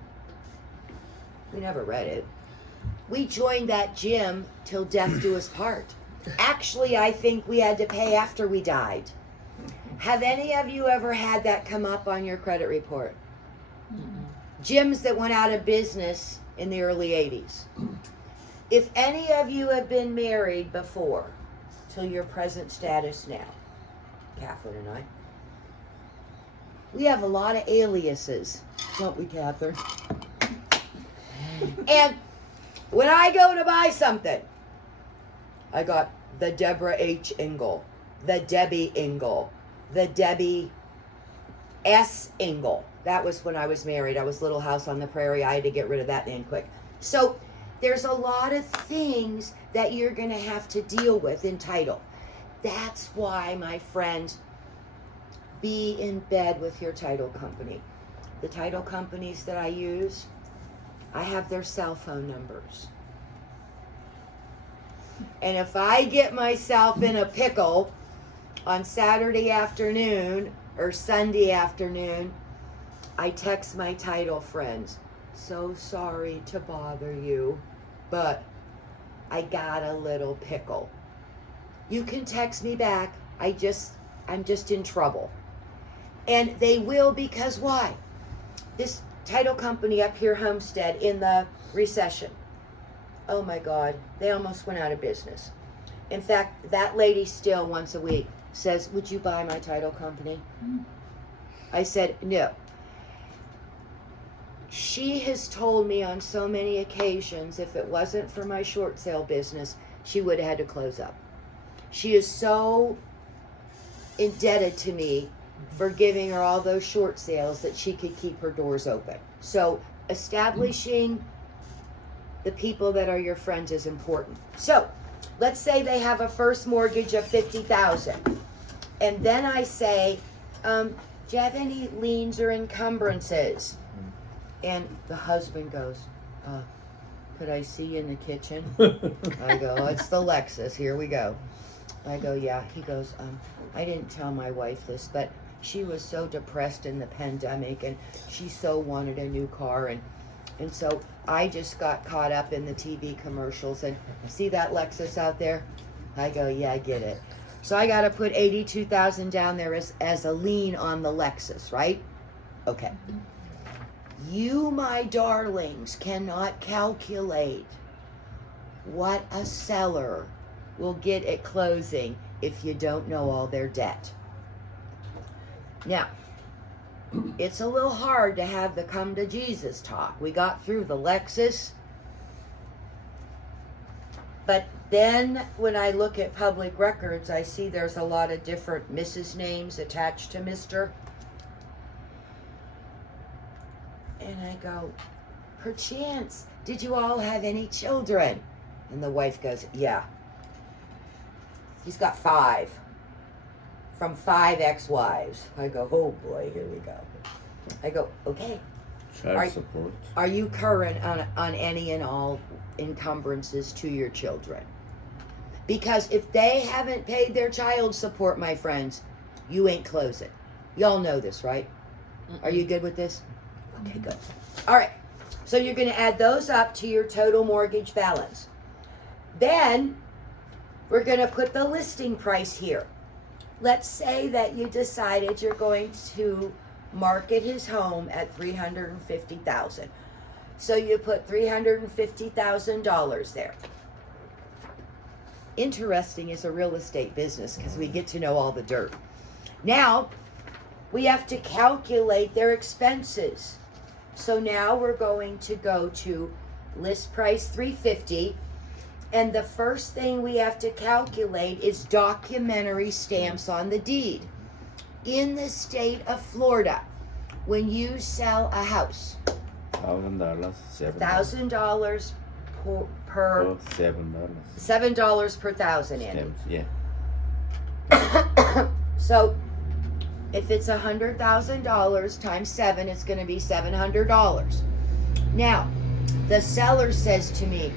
we never read it. We joined that gym till death do us part. Actually, I think we had to pay after we died. Have any of you ever had that come up on your credit report? Gyms that went out of business in the early 80s. If any of you have been married before, till your present status now, Catherine and I, we have a lot of aliases, don't we, Catherine? And when I go to buy something, I got the Deborah H. Engel, the Debbie Engel, the Debbie S. Engel. That was when I was married. I was Little House on the Prairie. I had to get rid of that name quick. So there's a lot of things that you're going to have to deal with in title. That's why, my friend, be in bed with your title company. The title companies that I use, I have their cell phone numbers. And if I get myself in a pickle on Saturday afternoon or Sunday afternoon, I text my title friends. So sorry to bother you, but I got a little pickle. You can text me back. I'm just in trouble. And they will, because why? This title company up here, Homestead, in the recession, oh my God, they almost went out of business. In fact, that lady still once a week says, would you buy my title company? I said, no. She has told me on so many occasions, if it wasn't for my short sale business, she would have had to close up. She is so indebted to me for giving her all those short sales that she could keep her doors open. So establishing the people that are your friends is important. So let's say they have a first mortgage of $50,000, and then I say, do you have any liens or encumbrances? And the husband goes, could I see you in the kitchen? I go, oh, it's the Lexus, here we go. I go, yeah. He goes, I didn't tell my wife this, but she was so depressed in the pandemic, and she so wanted a new car, and so I just got caught up in the TV commercials, and see that Lexus out there? I go, yeah, I get it. So I got to put $82,000 down there as a lien on the Lexus, right? Okay. You, my darlings, cannot calculate what a seller will get at closing if you don't know all their debt. Now, it's a little hard to have the come to Jesus talk. We got through the Lexus, but then when I look at public records, I see there's a lot of different Mrs. names attached to Mr. And I go, perchance, did you all have any children? And the wife goes, yeah. He's got 5. From 5 ex-wives. I go, oh boy, here we go. I go, okay. Child support. Are you current on any and all encumbrances to your children? Because if they haven't paid their child support, my friends, you ain't closing. Y'all know this, right? Are you good with this? Okay, good. All right. So you're going to add those up to your total mortgage balance. Then we're going to put the listing price here. Let's say that you decided you're going to market his home at $350,000. So you put $350,000 there. Interesting is a real estate business because we get to know all the dirt. Now we have to calculate their expenses. So now we're going to go to list price $350,000. And the first thing we have to calculate is documentary stamps on the deed. In the state of Florida, when you sell a house, $1,000, $1,000 per Oh, $7. $7 per thousand, Andy. Stamps, yeah. So if it's $100,000 times 7, it's going to be $700. Now, the seller says to me,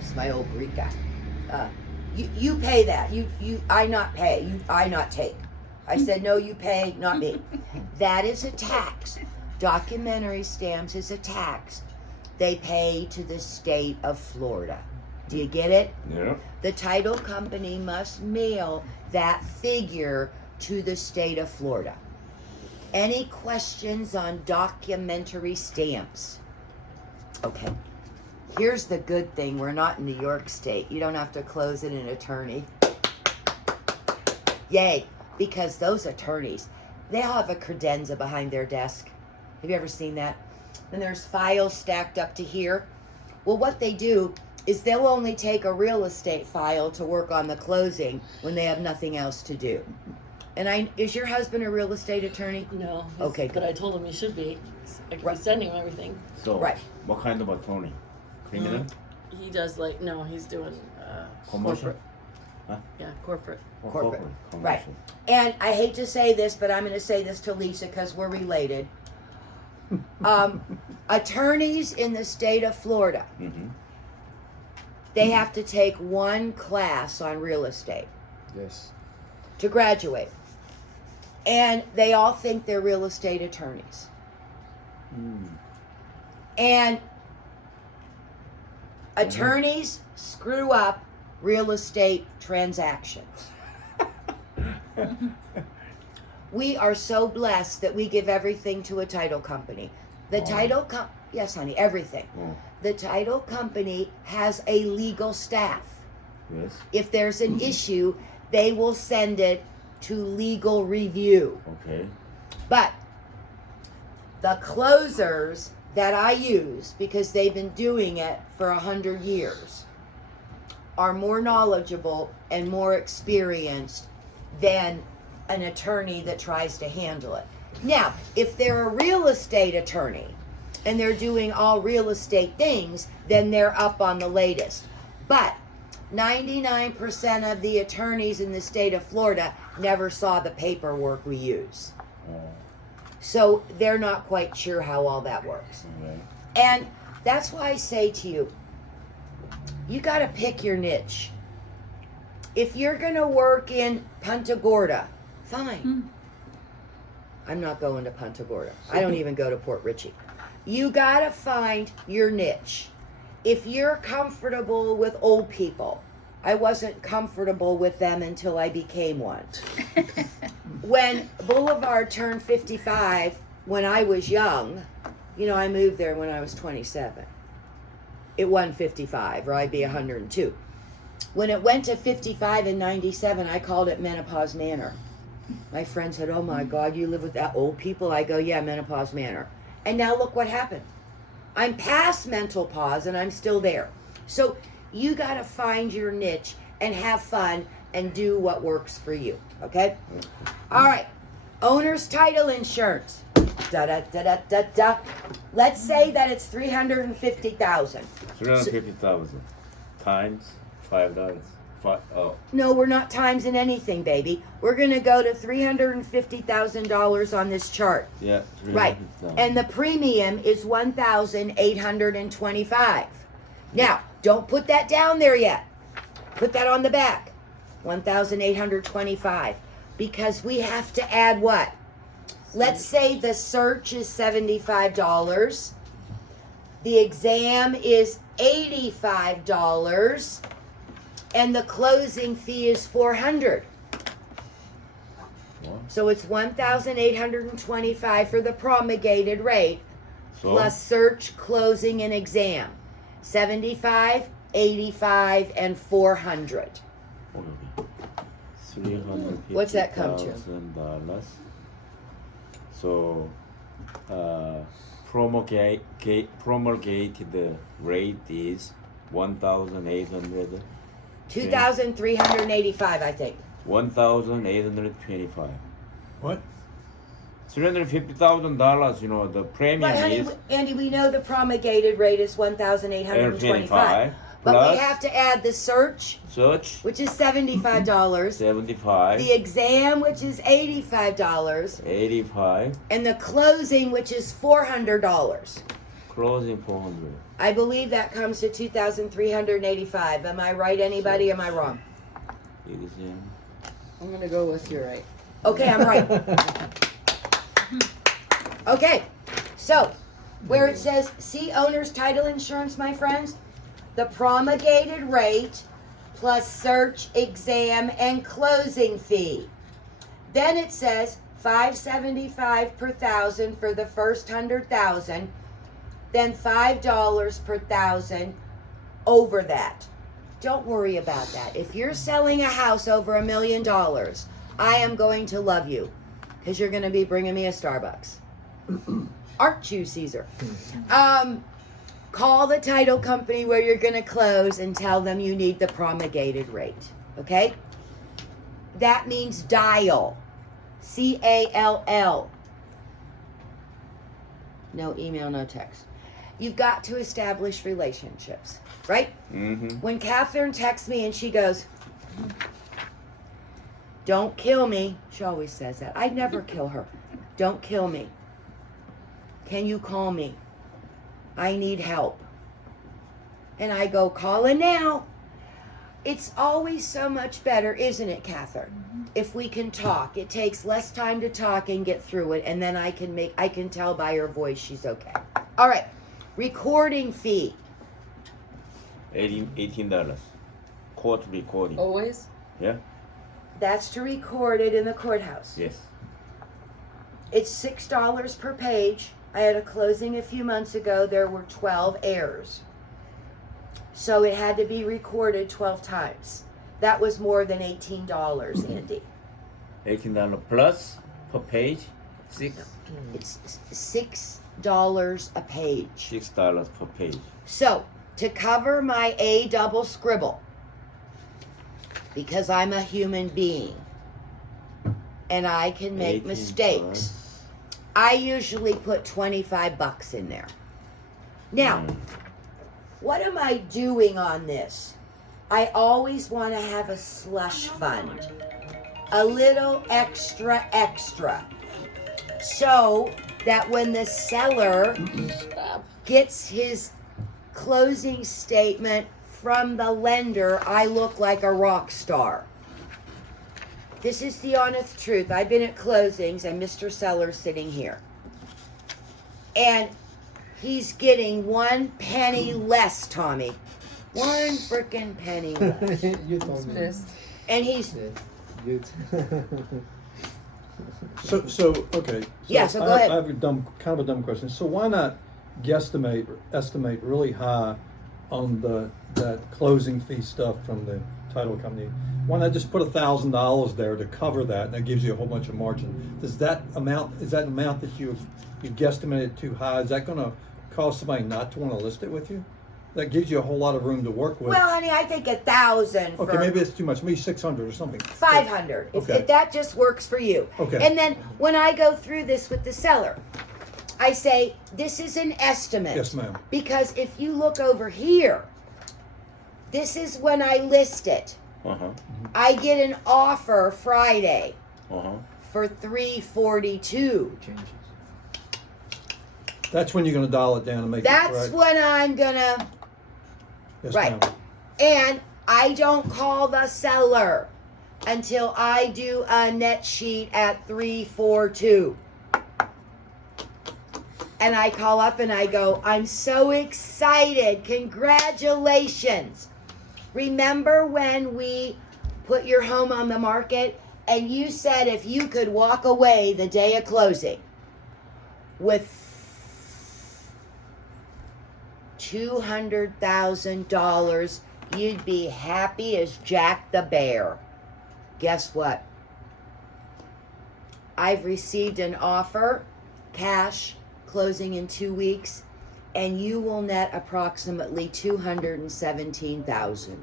it's my old Greek guy, you pay that. I not pay. I not take. I said, no, you pay, not me. That is a tax. Documentary stamps is a tax. They pay to the state of Florida. Do you get it? Yeah. The title company must mail that figure to the state of Florida. Any questions on documentary stamps? Okay. Here's the good thing. We're not in New York State. You don't have to close it an attorney. Yay. Because those attorneys, they all have a credenza behind their desk. Have you ever seen that? and there's files stacked up to here. Well, what they do is they'll only take a real estate file to work on the closing when they have nothing else to do. And is your husband a real estate attorney? No. Okay, But good. I told him he should be. I can Right. send him everything. So, Right. what kind of attorney? Criminal? He does like no, he's doing Commercial? corporate. Huh? Yeah, corporate. Or Corporate. Right. Commercial? And I hate to say this, but I'm going to say this to Lisa because we're related. Attorneys in the state of Florida, Mm-hmm. they have to take one class on real estate Yes. to graduate. And they all think they're real estate attorneys. And attorneys screw up real estate transactions. We are so blessed that we give everything to a title company. The title yes, honey, everything. Oh, The title company has a legal staff. yes. If there's an issue, they will send it to legal review. Okay. But the closers that I use, because they've been doing it for 100 years, are more knowledgeable and more experienced than an attorney that tries to handle it. Now, if they're a real estate attorney and they're doing all real estate things, then they're up on the latest. But 99% of the attorneys in the state of Florida never saw the paperwork we use. Oh, So they're not quite sure how all that works. okay. And that's why I say to you, you got to pick your niche. If you're going to work in Punta Gorda, fine. I'm not going to Punta Gorda. I don't even go to Port Richey. You got to find your niche. If you're comfortable with old people, I wasn't comfortable with them until I became one. When Boulevard turned 55, when I was young, you know, I moved there when I was 27. It wasn't 55, or I'd be 102. When it went to 55 in 97, I called it Menopause Manor. My friend said, "Oh my God, you live with that old people?" I go, "Yeah, Menopause Manor." And now look what happened. I'm past mental pause and I'm still there. So you got to find your niche and have fun and do what works for you. Okay? All right. Owner's title insurance. Da da da da da da. Let's say that it's $350,000. 350,000 times $5. Oh, No, we're not timesing anything, baby. We're gonna go to $350,000 on this chart. yeah. Right. 350,000. And the premium is $1,825. Now, don't put that down there yet. Put that on the back. $1,825. Because we have to add what? Let's say the search is $75. The exam is $85. And the closing fee is $400. What? So it's $1,825 for the promulgated rate, So, plus search, closing, and exam. $75, $85, and $400. $350,000. What's that come to? So, promulgated rate is 1,800. 2,385, I think. 1,825. What? $350,000. You know the premium But honey, is Andy, we know the promulgated rate is $1,825. 25 But we plus have to add the search, search which is $75. 75, The exam, which is $85. 85, And the closing, which is $400. closing 400. I believe that comes to 2,385. Am I right, anybody? Am I wrong? Exam. I'm gonna go with you're right. Okay, I'm right. Okay, so where it says, see owner's title insurance, my friends? The promulgated rate plus search, exam, and closing fee. Then it says $575 per thousand for the first 100,000, then $5 per thousand over that. Don't worry about that. If you're selling a house over $1 million, I am going to love you because you're going to be bringing me a Starbucks. Aren't you, Caesar? Call the title company where you're going to close and tell them you need the promulgated rate. Okay? That means dial. CALL. No email, no text. You've got to establish relationships, right? Mm-hmm. When Catherine texts me and she goes, "Don't kill me," she always says that. I'd never kill her. "Don't kill me. Can you call me? I need help." And I go, "Calling now." It's always so much better, isn't it, Catherine? If we can talk. It takes less time to talk and get through it, and then I can tell by her voice she's okay. All right. Recording fee. $18. Court recording. Always? Yeah. That's to record it in the courthouse. Yes. It's $6 per page. I had a closing a few months ago. There were 12 errors. So it had to be recorded 12 times. That was more than $18, Andy. $18 plus per page. It's $6 a page. $6 per page. So, to cover my A double scribble, because I'm a human being and I can make 18 mistakes, I usually put $25 in there. Now, what am I doing on this? I always want to have a slush fund, a little extra, so that when the seller gets his closing statement from the lender, I look like a rock star. This is the honest truth. I've been at closings and Mr. Seller's sitting here. And he's getting 1 penny less, Tommy. 1 frickin' penny less. You told me. Pissed. And he's, Yeah, good. So okay. Yeah, so go ahead. I have a kind of a dumb question. So why not estimate really high on that closing fee stuff from the title company? Why not just put $1,000 there to cover that, and that gives you a whole bunch of margin? Is that amount that you guesstimated too high? Is that going to cause somebody not to want to list it with you? That gives you a whole lot of room to work with. well, honey, I think 1,000 for Okay, maybe it's too much. Maybe 600 or something. 500, if Okay. that just works for you. Okay. And then when I go through this with the seller, I say, this is an estimate. Yes, ma'am. Because if you look over here, this is when I list it. Uh-huh. I get an offer Friday Uh-huh. for $342. Changes. That's when you're going to dial it down and make That's it right. when I'm gonna, Yes, right. ma'am. And I don't call the seller until I do a net sheet at 342. And I call up and I go, "I'm so excited. Congratulations. Remember when we put your home on the market and you said if you could walk away the day of closing with $200,000, you'd be happy as Jack the Bear." Guess what? I've received an offer, cash, closing in 2 weeks, and you will net approximately $217,000.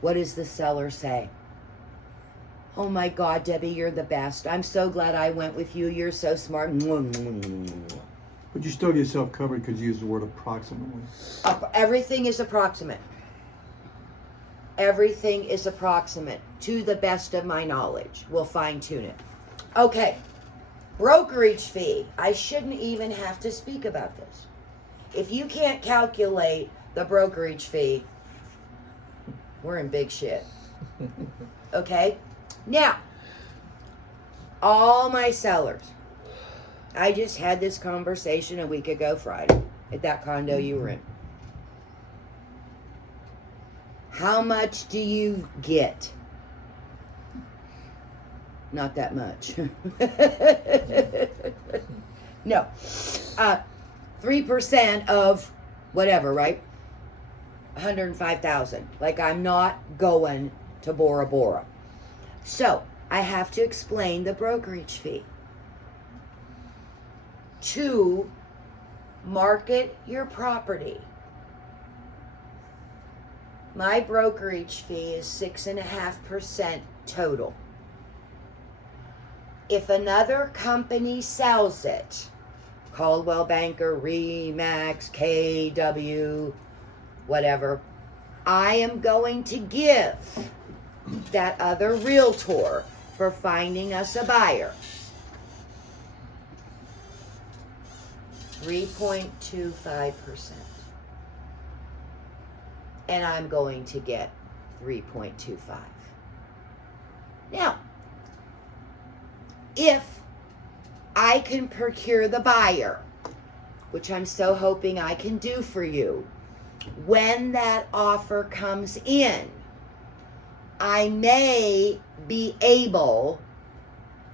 What does the seller say? "Oh my God, Debbie, you're the best. I'm so glad I went with you. You're so smart." But you still get yourself covered because you use the word approximately. Everything is approximate. Everything is approximate to the best of my knowledge. We'll fine tune it. Okay. Brokerage fee. I shouldn't even have to speak about this. If you can't calculate the brokerage fee, we're in big shit. Okay? Now, all my sellers. I just had this conversation a week ago Friday at that condo you were in. How much do you get? Not that much. No. 3% of whatever, right? 105,000. Like, I'm not going to Bora Bora. So I have to explain the brokerage fee. to market your property. My brokerage fee is 6.5% total. If another company sells it, Caldwell Banker, Remax, KW, whatever, I am going to give that other realtor for finding us a buyer 3.25%. And I'm going to get 3.25. Now, if I can procure the buyer, which I'm so hoping I can do for you, when that offer comes in, I may be able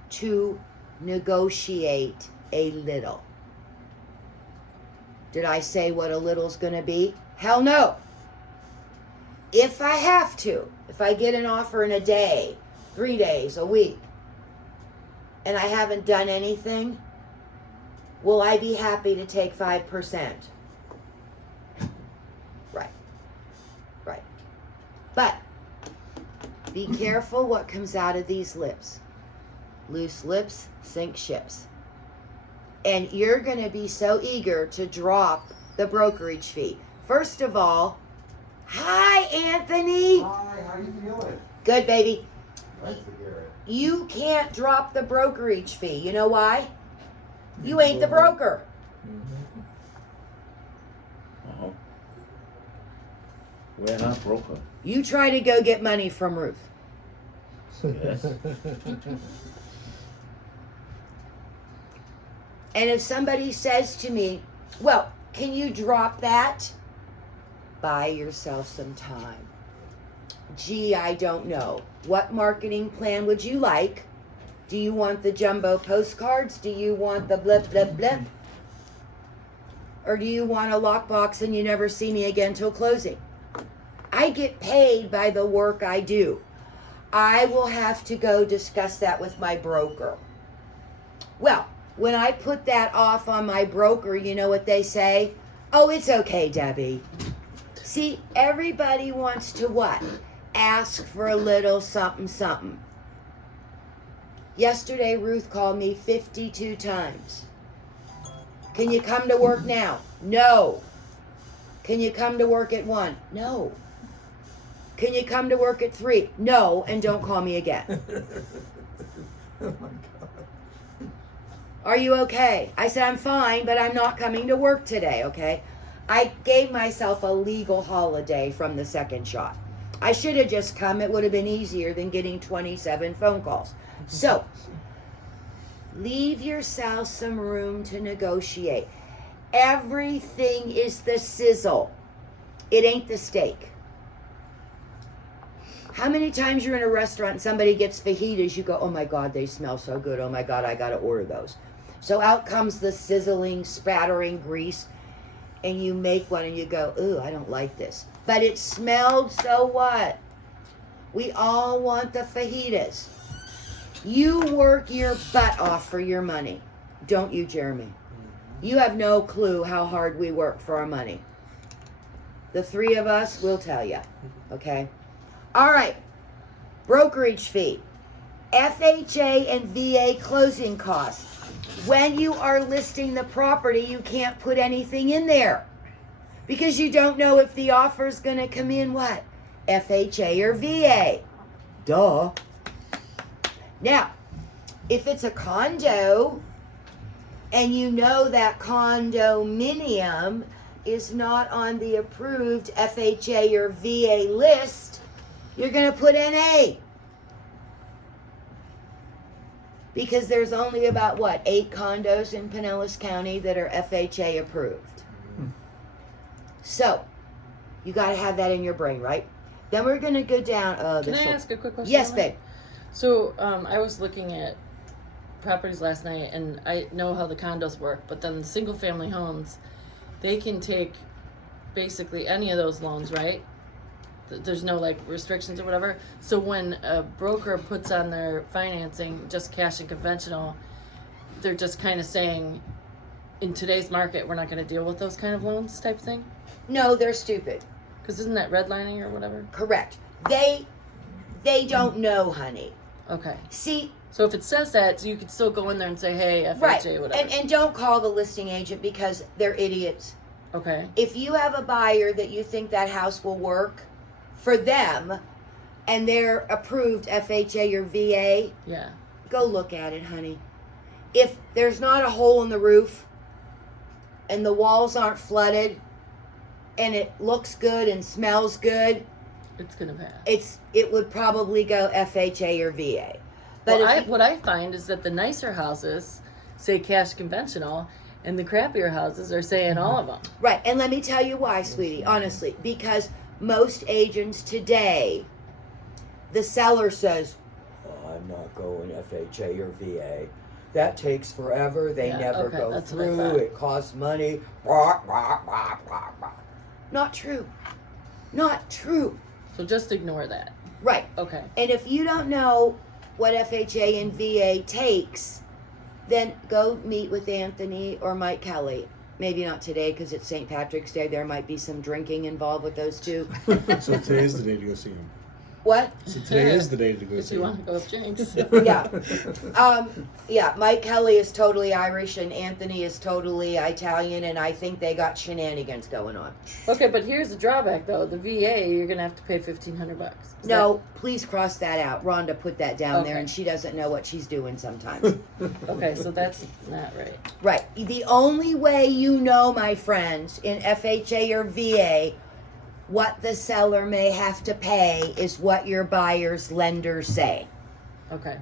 to negotiate a little. Did I say what a little's gonna be? Hell no. If I have to, if I get an offer in a day, 3 days, a week, and I haven't done anything, will I be happy to take 5%? Right. Right. But be careful what comes out of these lips. Loose lips sink ships. And you're going to be so eager to drop the brokerage fee. First of all, hi, Anthony. Hi, how you feeling? Good, baby. Nice to hear it. You can't drop the brokerage fee. You know why? You ain't the broker. Uh-huh. We're not broker. You try to go get money from Ruth. Yes. And if somebody says to me, well, can you drop that? Buy yourself some time. Gee, I don't know. What marketing plan would you like? Do you want the jumbo postcards? Do you want the blip, blip, blip? Or do you want a lockbox and you never see me again till closing? I get paid by the work I do. I will have to go discuss that with my broker. Well, when I put that off on my broker, you know what they say? Oh, it's okay, Debbie. See, everybody wants to what? Ask for a little something, something. Yesterday, Ruth called me 52 times. Can you come to work now? No. Can you come to work at 1? No. Can you come to work at 3? No, and don't call me again. Oh my God. Are you okay? I said, I'm fine, but I'm not coming to work today, okay? I gave myself a legal holiday from the second shot. I should have just come. It would have been easier than getting 27 phone calls. So, leave yourself some room to negotiate. Everything is the sizzle. It ain't the steak. How many times you're in a restaurant and somebody gets fajitas, you go, oh my God, they smell so good. Oh my God, I got to order those. So out comes the sizzling, spattering grease, and you make one and you go, ooh, I don't like this. But it smelled, so what? We all want the fajitas. You work your butt off for your money. Don't you, Jeremy? You have no clue how hard we work for our money. The three of us will tell you, okay? All right, brokerage fee, FHA and VA closing costs. When you are listing the property, you can't put anything in there because you don't know if the offer is going to come in what? FHA or VA. Duh. Now, if it's a condo and you know that condominium is not on the approved FHA or VA list, you're going to put NA. Because there's only about, 8 condos in Pinellas County that are FHA approved. So, you got to have that in your brain, right? Then we're going to go down. Can I ask a quick question? Yes, on that? babe. So, I was looking at properties last night, and I know how the condos work, but then the single family homes, they can take basically any of those loans, right? There's no restrictions or whatever. So when a broker puts on their financing just cash and conventional, they're just kind of saying in today's market, we're not going to deal with those kind of loans type thing? No, they're stupid. Because isn't that redlining or whatever? Correct. They don't know, honey. Okay. See, So if it says that, so you could still go in there and say, hey, FHA, right. whatever. And don't call the listing agent because they're idiots. Okay. If you have a buyer that you think that house will work for them and they're approved FHA or VA, Yeah. go look at it, honey. If there's not a hole in the roof and the walls aren't flooded and it looks good and smells good, It's going to pass. it would probably go FHA or VA. But Well, if what I find is that the nicer houses say cash conventional, and the crappier houses are saying all of them. right, and let me tell you why, sweetie, honestly, because most agents today, the seller says, oh, I'm not going FHA or VA. That takes forever. They Yeah, never okay, go that's what I through. thought. It costs money. Blah, blah, blah, blah, blah. Not true. Not true. So just ignore that. Right. Okay. And if you don't know what FHA and VA takes, then go meet with Anthony or Mike Kelly. Maybe not today because it's St. Patrick's Day. There might be some drinking involved with those two. So today's the day to go see him. What? So today is the day to go If see you him. want to go with Jinx. Yeah. Mike Kelly is totally Irish and Anthony is totally Italian, and I think they got shenanigans going on. Okay, but here's the drawback though. The VA, you're gonna have to pay $1,500. No, please cross that out. Rhonda put that down there, Okay. and she doesn't know what she's doing sometimes. Okay, so that's not right. Right. The only way you know, my friends, in FHA or VA, what the seller may have to pay is what your buyer's lenders say. Okay.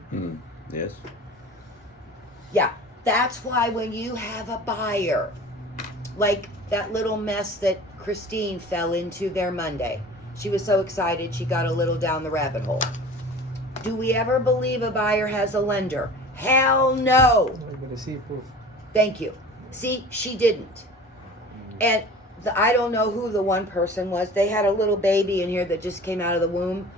Yes. Yeah. That's why when you have a buyer, like that little mess that Christine fell into there Monday, she was so excited she got a little down the rabbit hole. Do we ever believe a buyer has a lender? Hell no. I gotta see proof. Thank you. See, she didn't. And I don't know who the one person was. They had a little baby in here that just came out of the womb.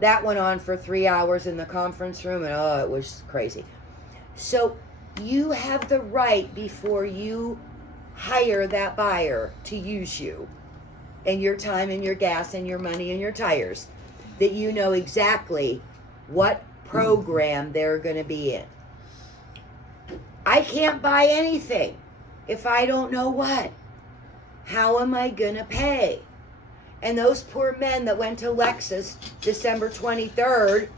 That went on for 3 hours in the conference room, and oh, it was crazy. So you have the right before you hire that buyer to use you and your time and your gas and your money and your tires, that you know exactly what program they're going to be in. I can't buy anything if I don't know what. How am I going to pay? And those poor men that went to Lexus December 23rd,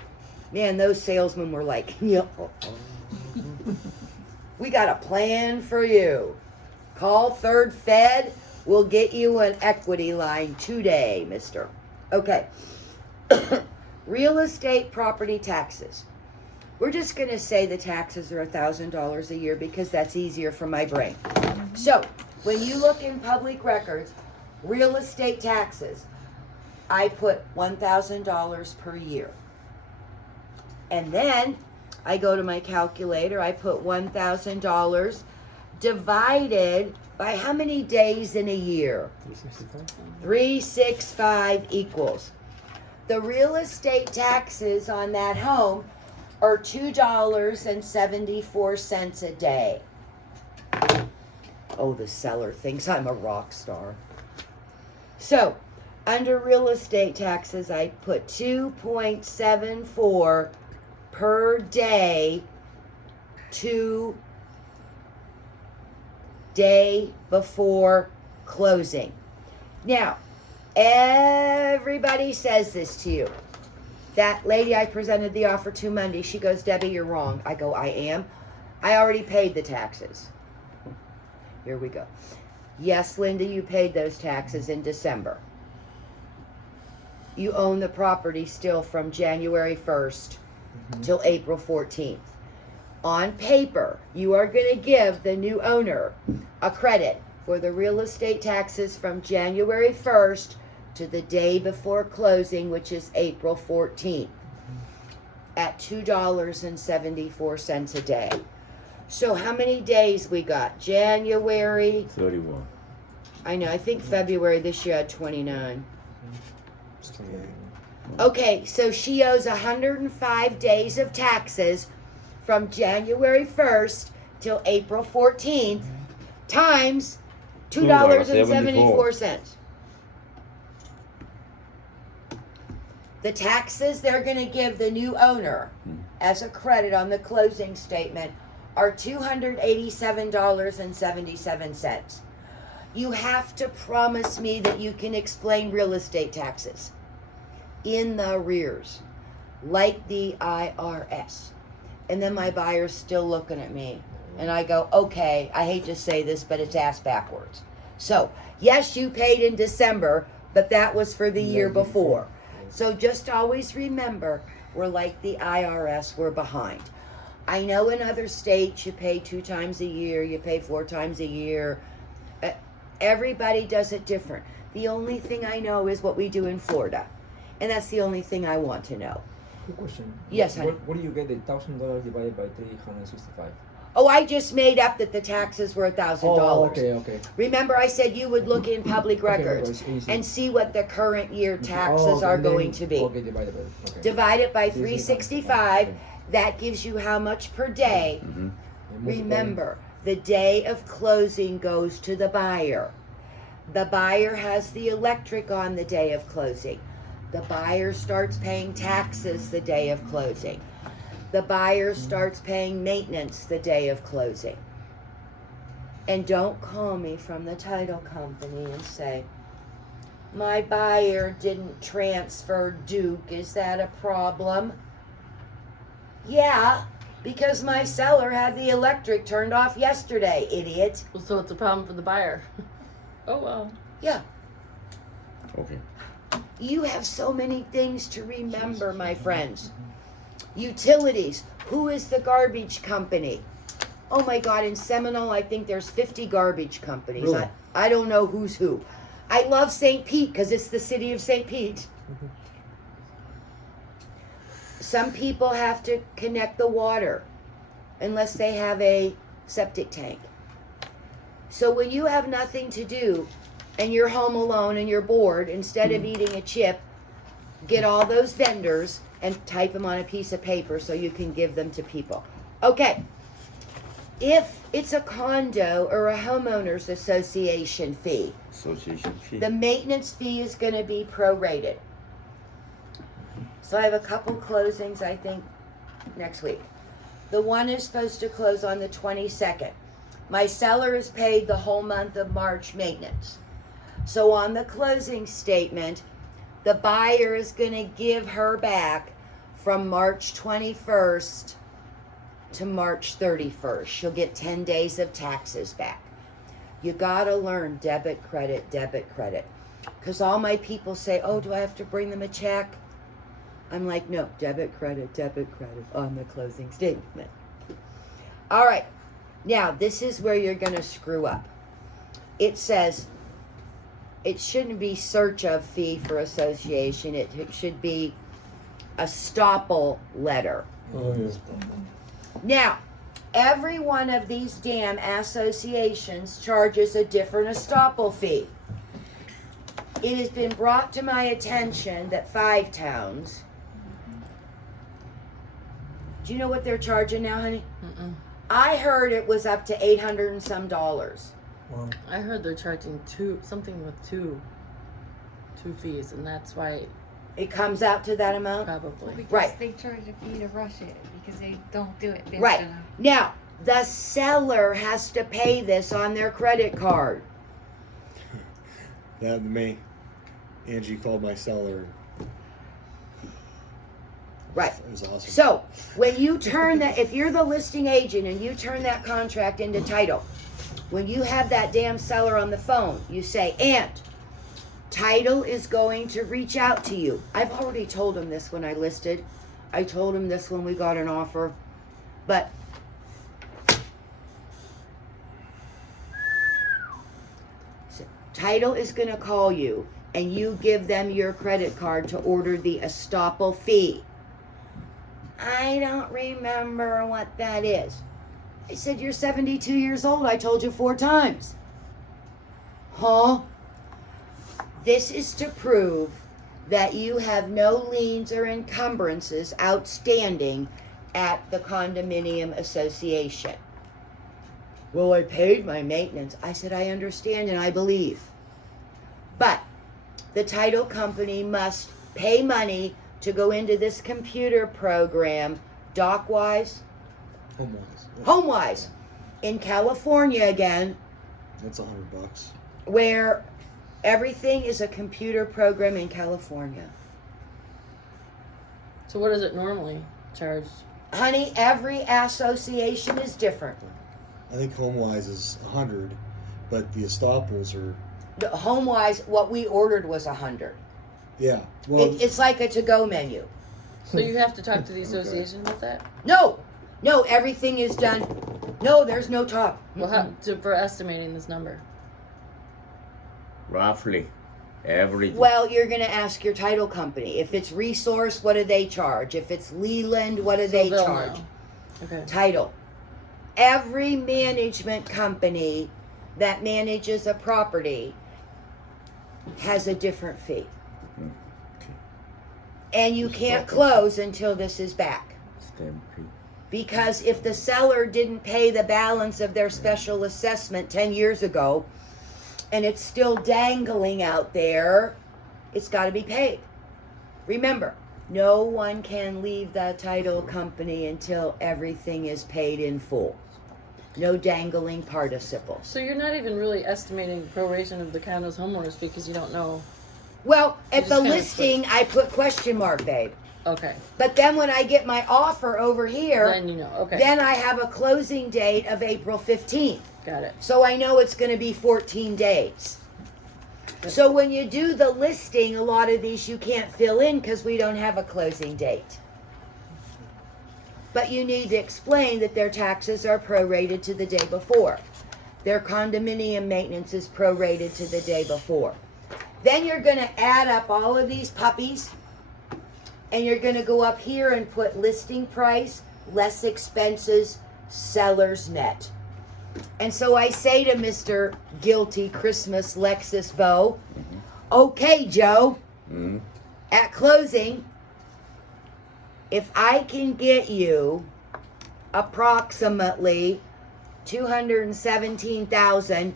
man, those salesmen were like, yeah, we got a plan for you. Call Third Fed. We'll get you an equity line today, mister. Okay. Real estate property taxes. We're just going to say the taxes are $1,000 a year because that's easier for my brain. So, when you look in public records, real estate taxes, I put $1,000 per year. And then I go to my calculator, I put $1,000 divided by how many days in a year? 365. 365 equals. The real estate taxes on that home are $2.74 a day. Oh, the seller thinks I'm a rock star. So, under real estate taxes, I put 2.74 per day to day before closing. Now, everybody says this to you. That lady I presented the offer to Monday, she goes, Debbie, you're wrong. I go, I am. I already paid the taxes. Here we go. Yes, Linda, you paid those taxes in December. You own the property still from January 1st till April 14th. On paper, you are going to give the new owner a credit for the real estate taxes from January 1st to the day before closing, which is April 14th, at $2.74 a day. So how many days we got? January, 31. I know, I think February this year had 29. It's 28. Okay, so she owes 105 days of taxes from January 1st till April 14th, times $2.74. The taxes they're going to give the new owner as a credit on the closing statement are $287.77. You have to promise me that you can explain real estate taxes in the arrears, like the IRS. And then my buyer's still looking at me. And I go, okay, I hate to say this, but it's ass backwards. So, yes, you paid in December, but that was for the year before. So just always remember, we're like the IRS, we're behind. I know in other states you pay 2 times a year, you pay 4 times a year. Everybody does it different. The only thing I know is what we do in Florida. And that's the only thing I want to know. Quick question. Yes, honey. What do you get the $1,000 divided by 365? Oh, I just made up that the taxes were $1,000. Oh, okay. Remember I said you would look in public records Okay, easy. and see what the current year taxes okay, are and then- going to be. Okay, divided by. Okay. Divide it by 365. 365. Okay. That gives you how much per day. And Remember, the day of closing goes to the buyer. The buyer has the electric on the day of closing. The buyer starts paying taxes the day of closing. The buyer starts paying maintenance the day of closing. And don't call me from the title company and say, my buyer didn't transfer Duke. Is that a problem? Yeah, because my seller had the electric turned off yesterday, idiot. Well, so it's a problem for the buyer. Oh well. Yeah. Okay. You have so many things to remember, my friends. Utilities. Who is the garbage company? Oh my God, in Seminole, I think there's 50 garbage companies. Really? I don't know who's who. I love St. Pete because it's the city of St. Pete. Some people have to connect the water unless they have a septic tank. So when you have nothing to do and you're home alone and you're bored, instead of eating a chip, get all those vendors and type them on a piece of paper so you can give them to people. Okay. If it's a condo or a homeowners association fee, Association fee. the maintenance fee is going to be prorated. So I have a couple closings, I think, next week. The one is supposed to close on the 22nd. My seller is paid the whole month of March maintenance. So on the closing statement, the buyer is going to give her back from March 21st to March 31st. She'll get 10 days of taxes back. You got to learn debit, credit, because all my people say, oh, do I have to bring them a check? I'm like, no, debit, credit on the closing statement. All right. Now, this is where you're going to screw up. It says it shouldn't be search of fee for association. It should be a estoppel letter. Oh, yeah. Now, every one of these damn associations charges a different estoppel fee. It has been brought to my attention that 5 towns. Do you know what they're charging now, honey? Mm-mm. I heard it was up to $800 and some dollars. Wow. I heard they're charging something with two fees, and that's why It comes out to that amount? probably. Because Right. they charge a fee to rush it because they don't do it fast Right. enough. Now, the seller has to pay this on their credit card. That and me. Angie called my seller. Right. It was awesome. So, when you turn that, if you're the listing agent and you turn that contract into title, when you have that damn seller on the phone, you say, and title is going to reach out to you. I've already told him this when I listed. I told him this when we got an offer. But title is going to call you and you give them your credit card to order the estoppel fee. I don't remember what that is. I said, you're 72 years old. I told you 4 times. Huh? This is to prove that you have no liens or encumbrances outstanding at the condominium association. Well, I paid my maintenance. I said, I understand and I believe. But the title company must pay money to go into this computer program, DocWise, HomeWise. HomeWise, in California again, That's $100. where everything is a computer program in California. So what is it normally charged? Honey, every association is different. I think HomeWise is 100, but the estoppels are, The HomeWise, what we ordered was 100. yeah. Well, It's like a to-go menu. So you have to talk to the association with that? No, everything is done. No, there's no talk. Well, how, for estimating this number? Roughly, everything. Well, you're going to ask your title company. If it's Resource, what do they charge? If it's Leland, what do they they'll charge? know. Okay. Title. Every management company that manages a property has a different fee. And you can't close until this is back. Stamp fee. Because if the seller didn't pay the balance of their special assessment 10 years ago, and it's still dangling out there, it's got to be paid. Remember, no one can leave the title company until everything is paid in full. No dangling participles. So you're not even really estimating proration of the condo's homeowners fee because you don't know. Well, at just the kinda listing, I put question mark, babe. Okay. But then when I get my offer over here, Then you know. Okay. then I have a closing date of April 15th. Got it. So I know it's going to be 14 days. So when you do the listing, a lot of these you can't fill in because we don't have a closing date. But you need to explain that their taxes are prorated to the day before. Their condominium maintenance is prorated to the day before. Then you're going to add up all of these puppies, and you're going to go up here and put listing price, less expenses, seller's net. And so I say to Mr. Guilty Christmas Lexus Bow, okay, Joe, at closing, if I can get you approximately $217,000,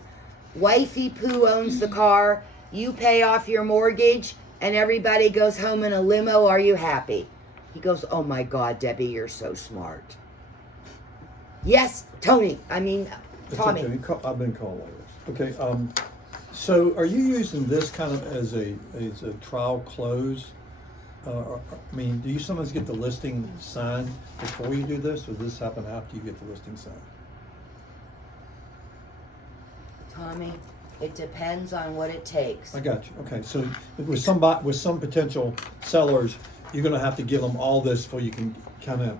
wifey poo owns the car, you pay off your mortgage, and everybody goes home in a limo, are you happy? He goes, oh my God, Debbie, you're so smart. Yes, Tony, Tommy. Okay. I've been called like this. Okay, so are you using this kind of as a trial close? I mean, do you sometimes get the listing signed before you do this, or does this happen after you get the listing signed? Tommy, it depends on what it takes. I got you. Okay, so with some potential sellers, you're gonna have to give them all this before you can kind of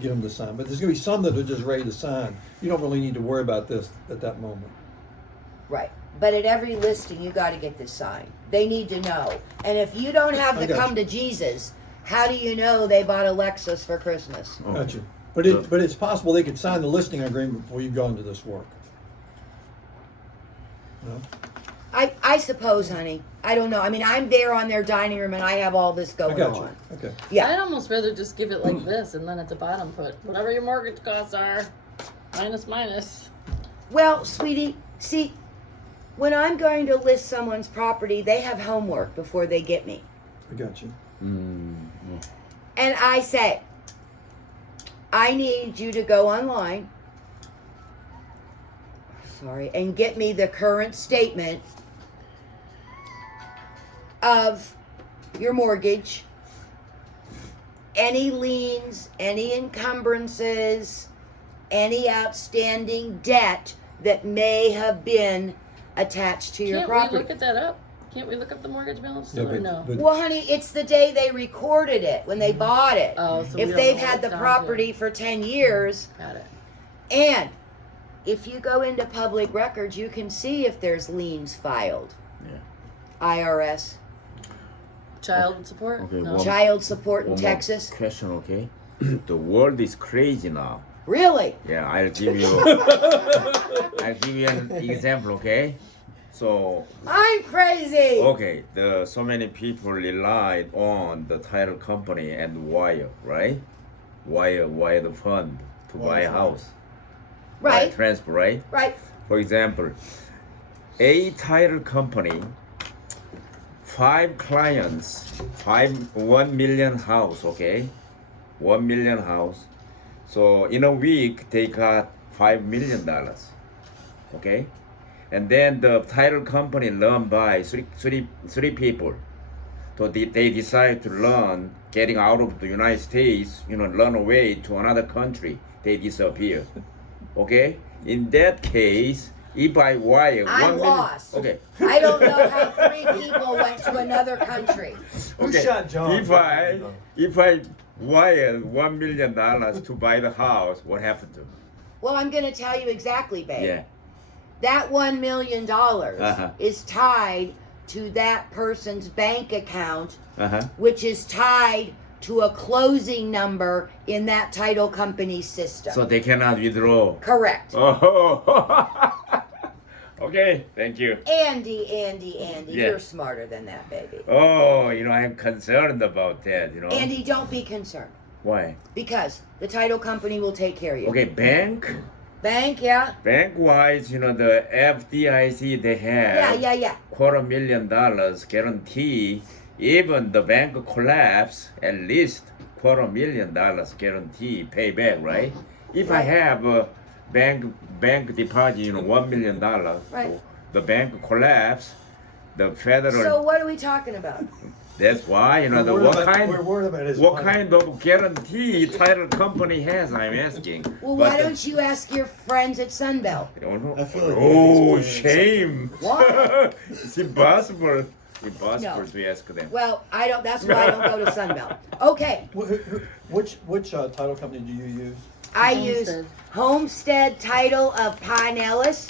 get them to sign. But there's gonna be some that are just ready to sign. You don't really need to worry about this at that moment. Right. But at every listing, you got to get this signed. They need to know. And if you don't have I the got come to Jesus, how do you know they bought a Lexus for Christmas? Got you. But it's possible they could sign the listing agreement before you go into this work. No? I suppose, honey. I don't know. I mean, I'm there on their dining room and I have all this I going got on. you. Okay. Yeah. I'd almost rather just give it like this and then at the bottom put whatever your mortgage costs are, minus. Well, sweetie, see, when I'm going to list someone's property, they have homework before they get me. I got you. And I say, I need you to go online, and get me the current statement of your mortgage, any liens, any encumbrances, any outstanding debt that may have been attached to your Can't property. we look at that up? Can't we look up the mortgage balance Yeah, still or no? but Well, honey, it's the day they recorded it, when they bought it. Oh, so we If don't they've know what had it's the down property for 10 years, to. Got it. and if you go into public records, you can see if there's liens filed. Yeah. IRS, Child support? Okay, No. well- child support in One more Texas. question, okay? The world is crazy now. Really? Yeah, I'll give you an example, okay? So, I'm crazy. okay, so many people relied on the title company and wire, right? Wire the fund to buy a house. Right. transfer, right? Right. For example, a title company, 5 clients, 1 million house, okay? 1 million house. So in a week, they got $5 million, okay? And then the title company run by three people. So they decide to run, getting out of the United States, run away to another country. They disappear. Okay? In that case, if I wire I'm 1 million, lost. okay. I don't know how 3 people went to another country. Who Okay. shot John? If I wire $1 million to buy the house, what happened to? Well, I'm going to tell you exactly, babe. Yeah. That $1 million Uh-huh. is tied to that person's bank account, Uh-huh. which is tied to a closing number in that title company's system. So they cannot withdraw. Correct. Oh. Okay, thank you. Andy, Yeah. you're smarter than that, baby. Oh, I'm concerned about that, Andy, don't be concerned Why? because the title company will take care of you. Okay, bank wise, the FDIC, they have Yeah. $250,000 guarantee. Even the bank collapse, at least $250,000 guarantee payback, right? If I Right. have a bank deposit, $1 million, Right. the bank collapse, the federal. So what are we talking about? That's why, We're worried what about his what money. kind of guarantee title company has, I'm asking. Well, But why don't you ask your friends at Sunbelt? I don't know. I feel like Oh, he's explaining shame. Why? It's impossible. Impossible No. to ask them. Well, I don't. That's why I don't go to Sunbelt. Okay, Which title company do you use? I use Homestead. Homestead Title of Pinellas,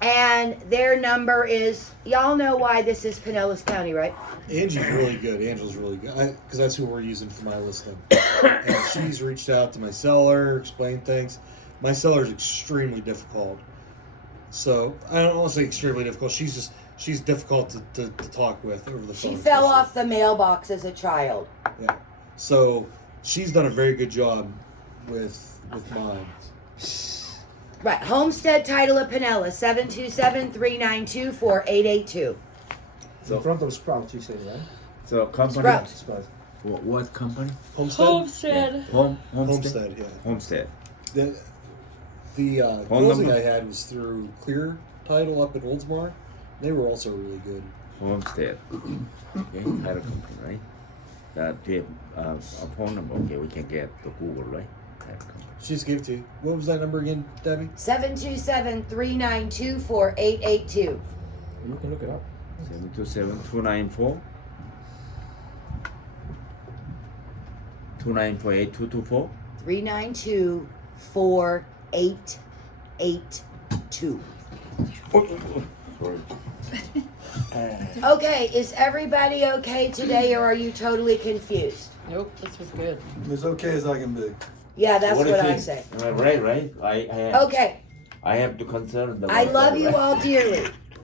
and their number is. Y'all know why this is Pinellas County, right? Angie's really good. Angela's really good because that's who we're using for my listing. And she's reached out to my seller, explained things. My seller's extremely difficult. So I don't want to say extremely difficult. She's difficult to talk with over the phone. She fell especially. off the mailbox as a child. Yeah. So she's done a very good job with mine. Right, Homestead Title of Pinellas, 727-392-4882. In front of Sprout, you say, right? So company. Sprout. Sprout. What company? Homestead. Homestead. Homestead. Yeah. Homestead. The Phone closing number? I had was through Clear Title up in Oldsmar. They were also really good. Homestead. Okay, title company, right? Do you have a phone number? Okay, we can get the Google, right? Title company. She just gave it to you. What was that number again, Debbie? 727-392-4882. You can look it up. 727-294 294-8224. 392-4882. Sorry. Okay, is everybody okay today, or are you totally confused? Nope, this was good. As okay as I can be. Yeah, that's do you what I think? say. Right. I have Okay, I have to concern the. I love you all dearly.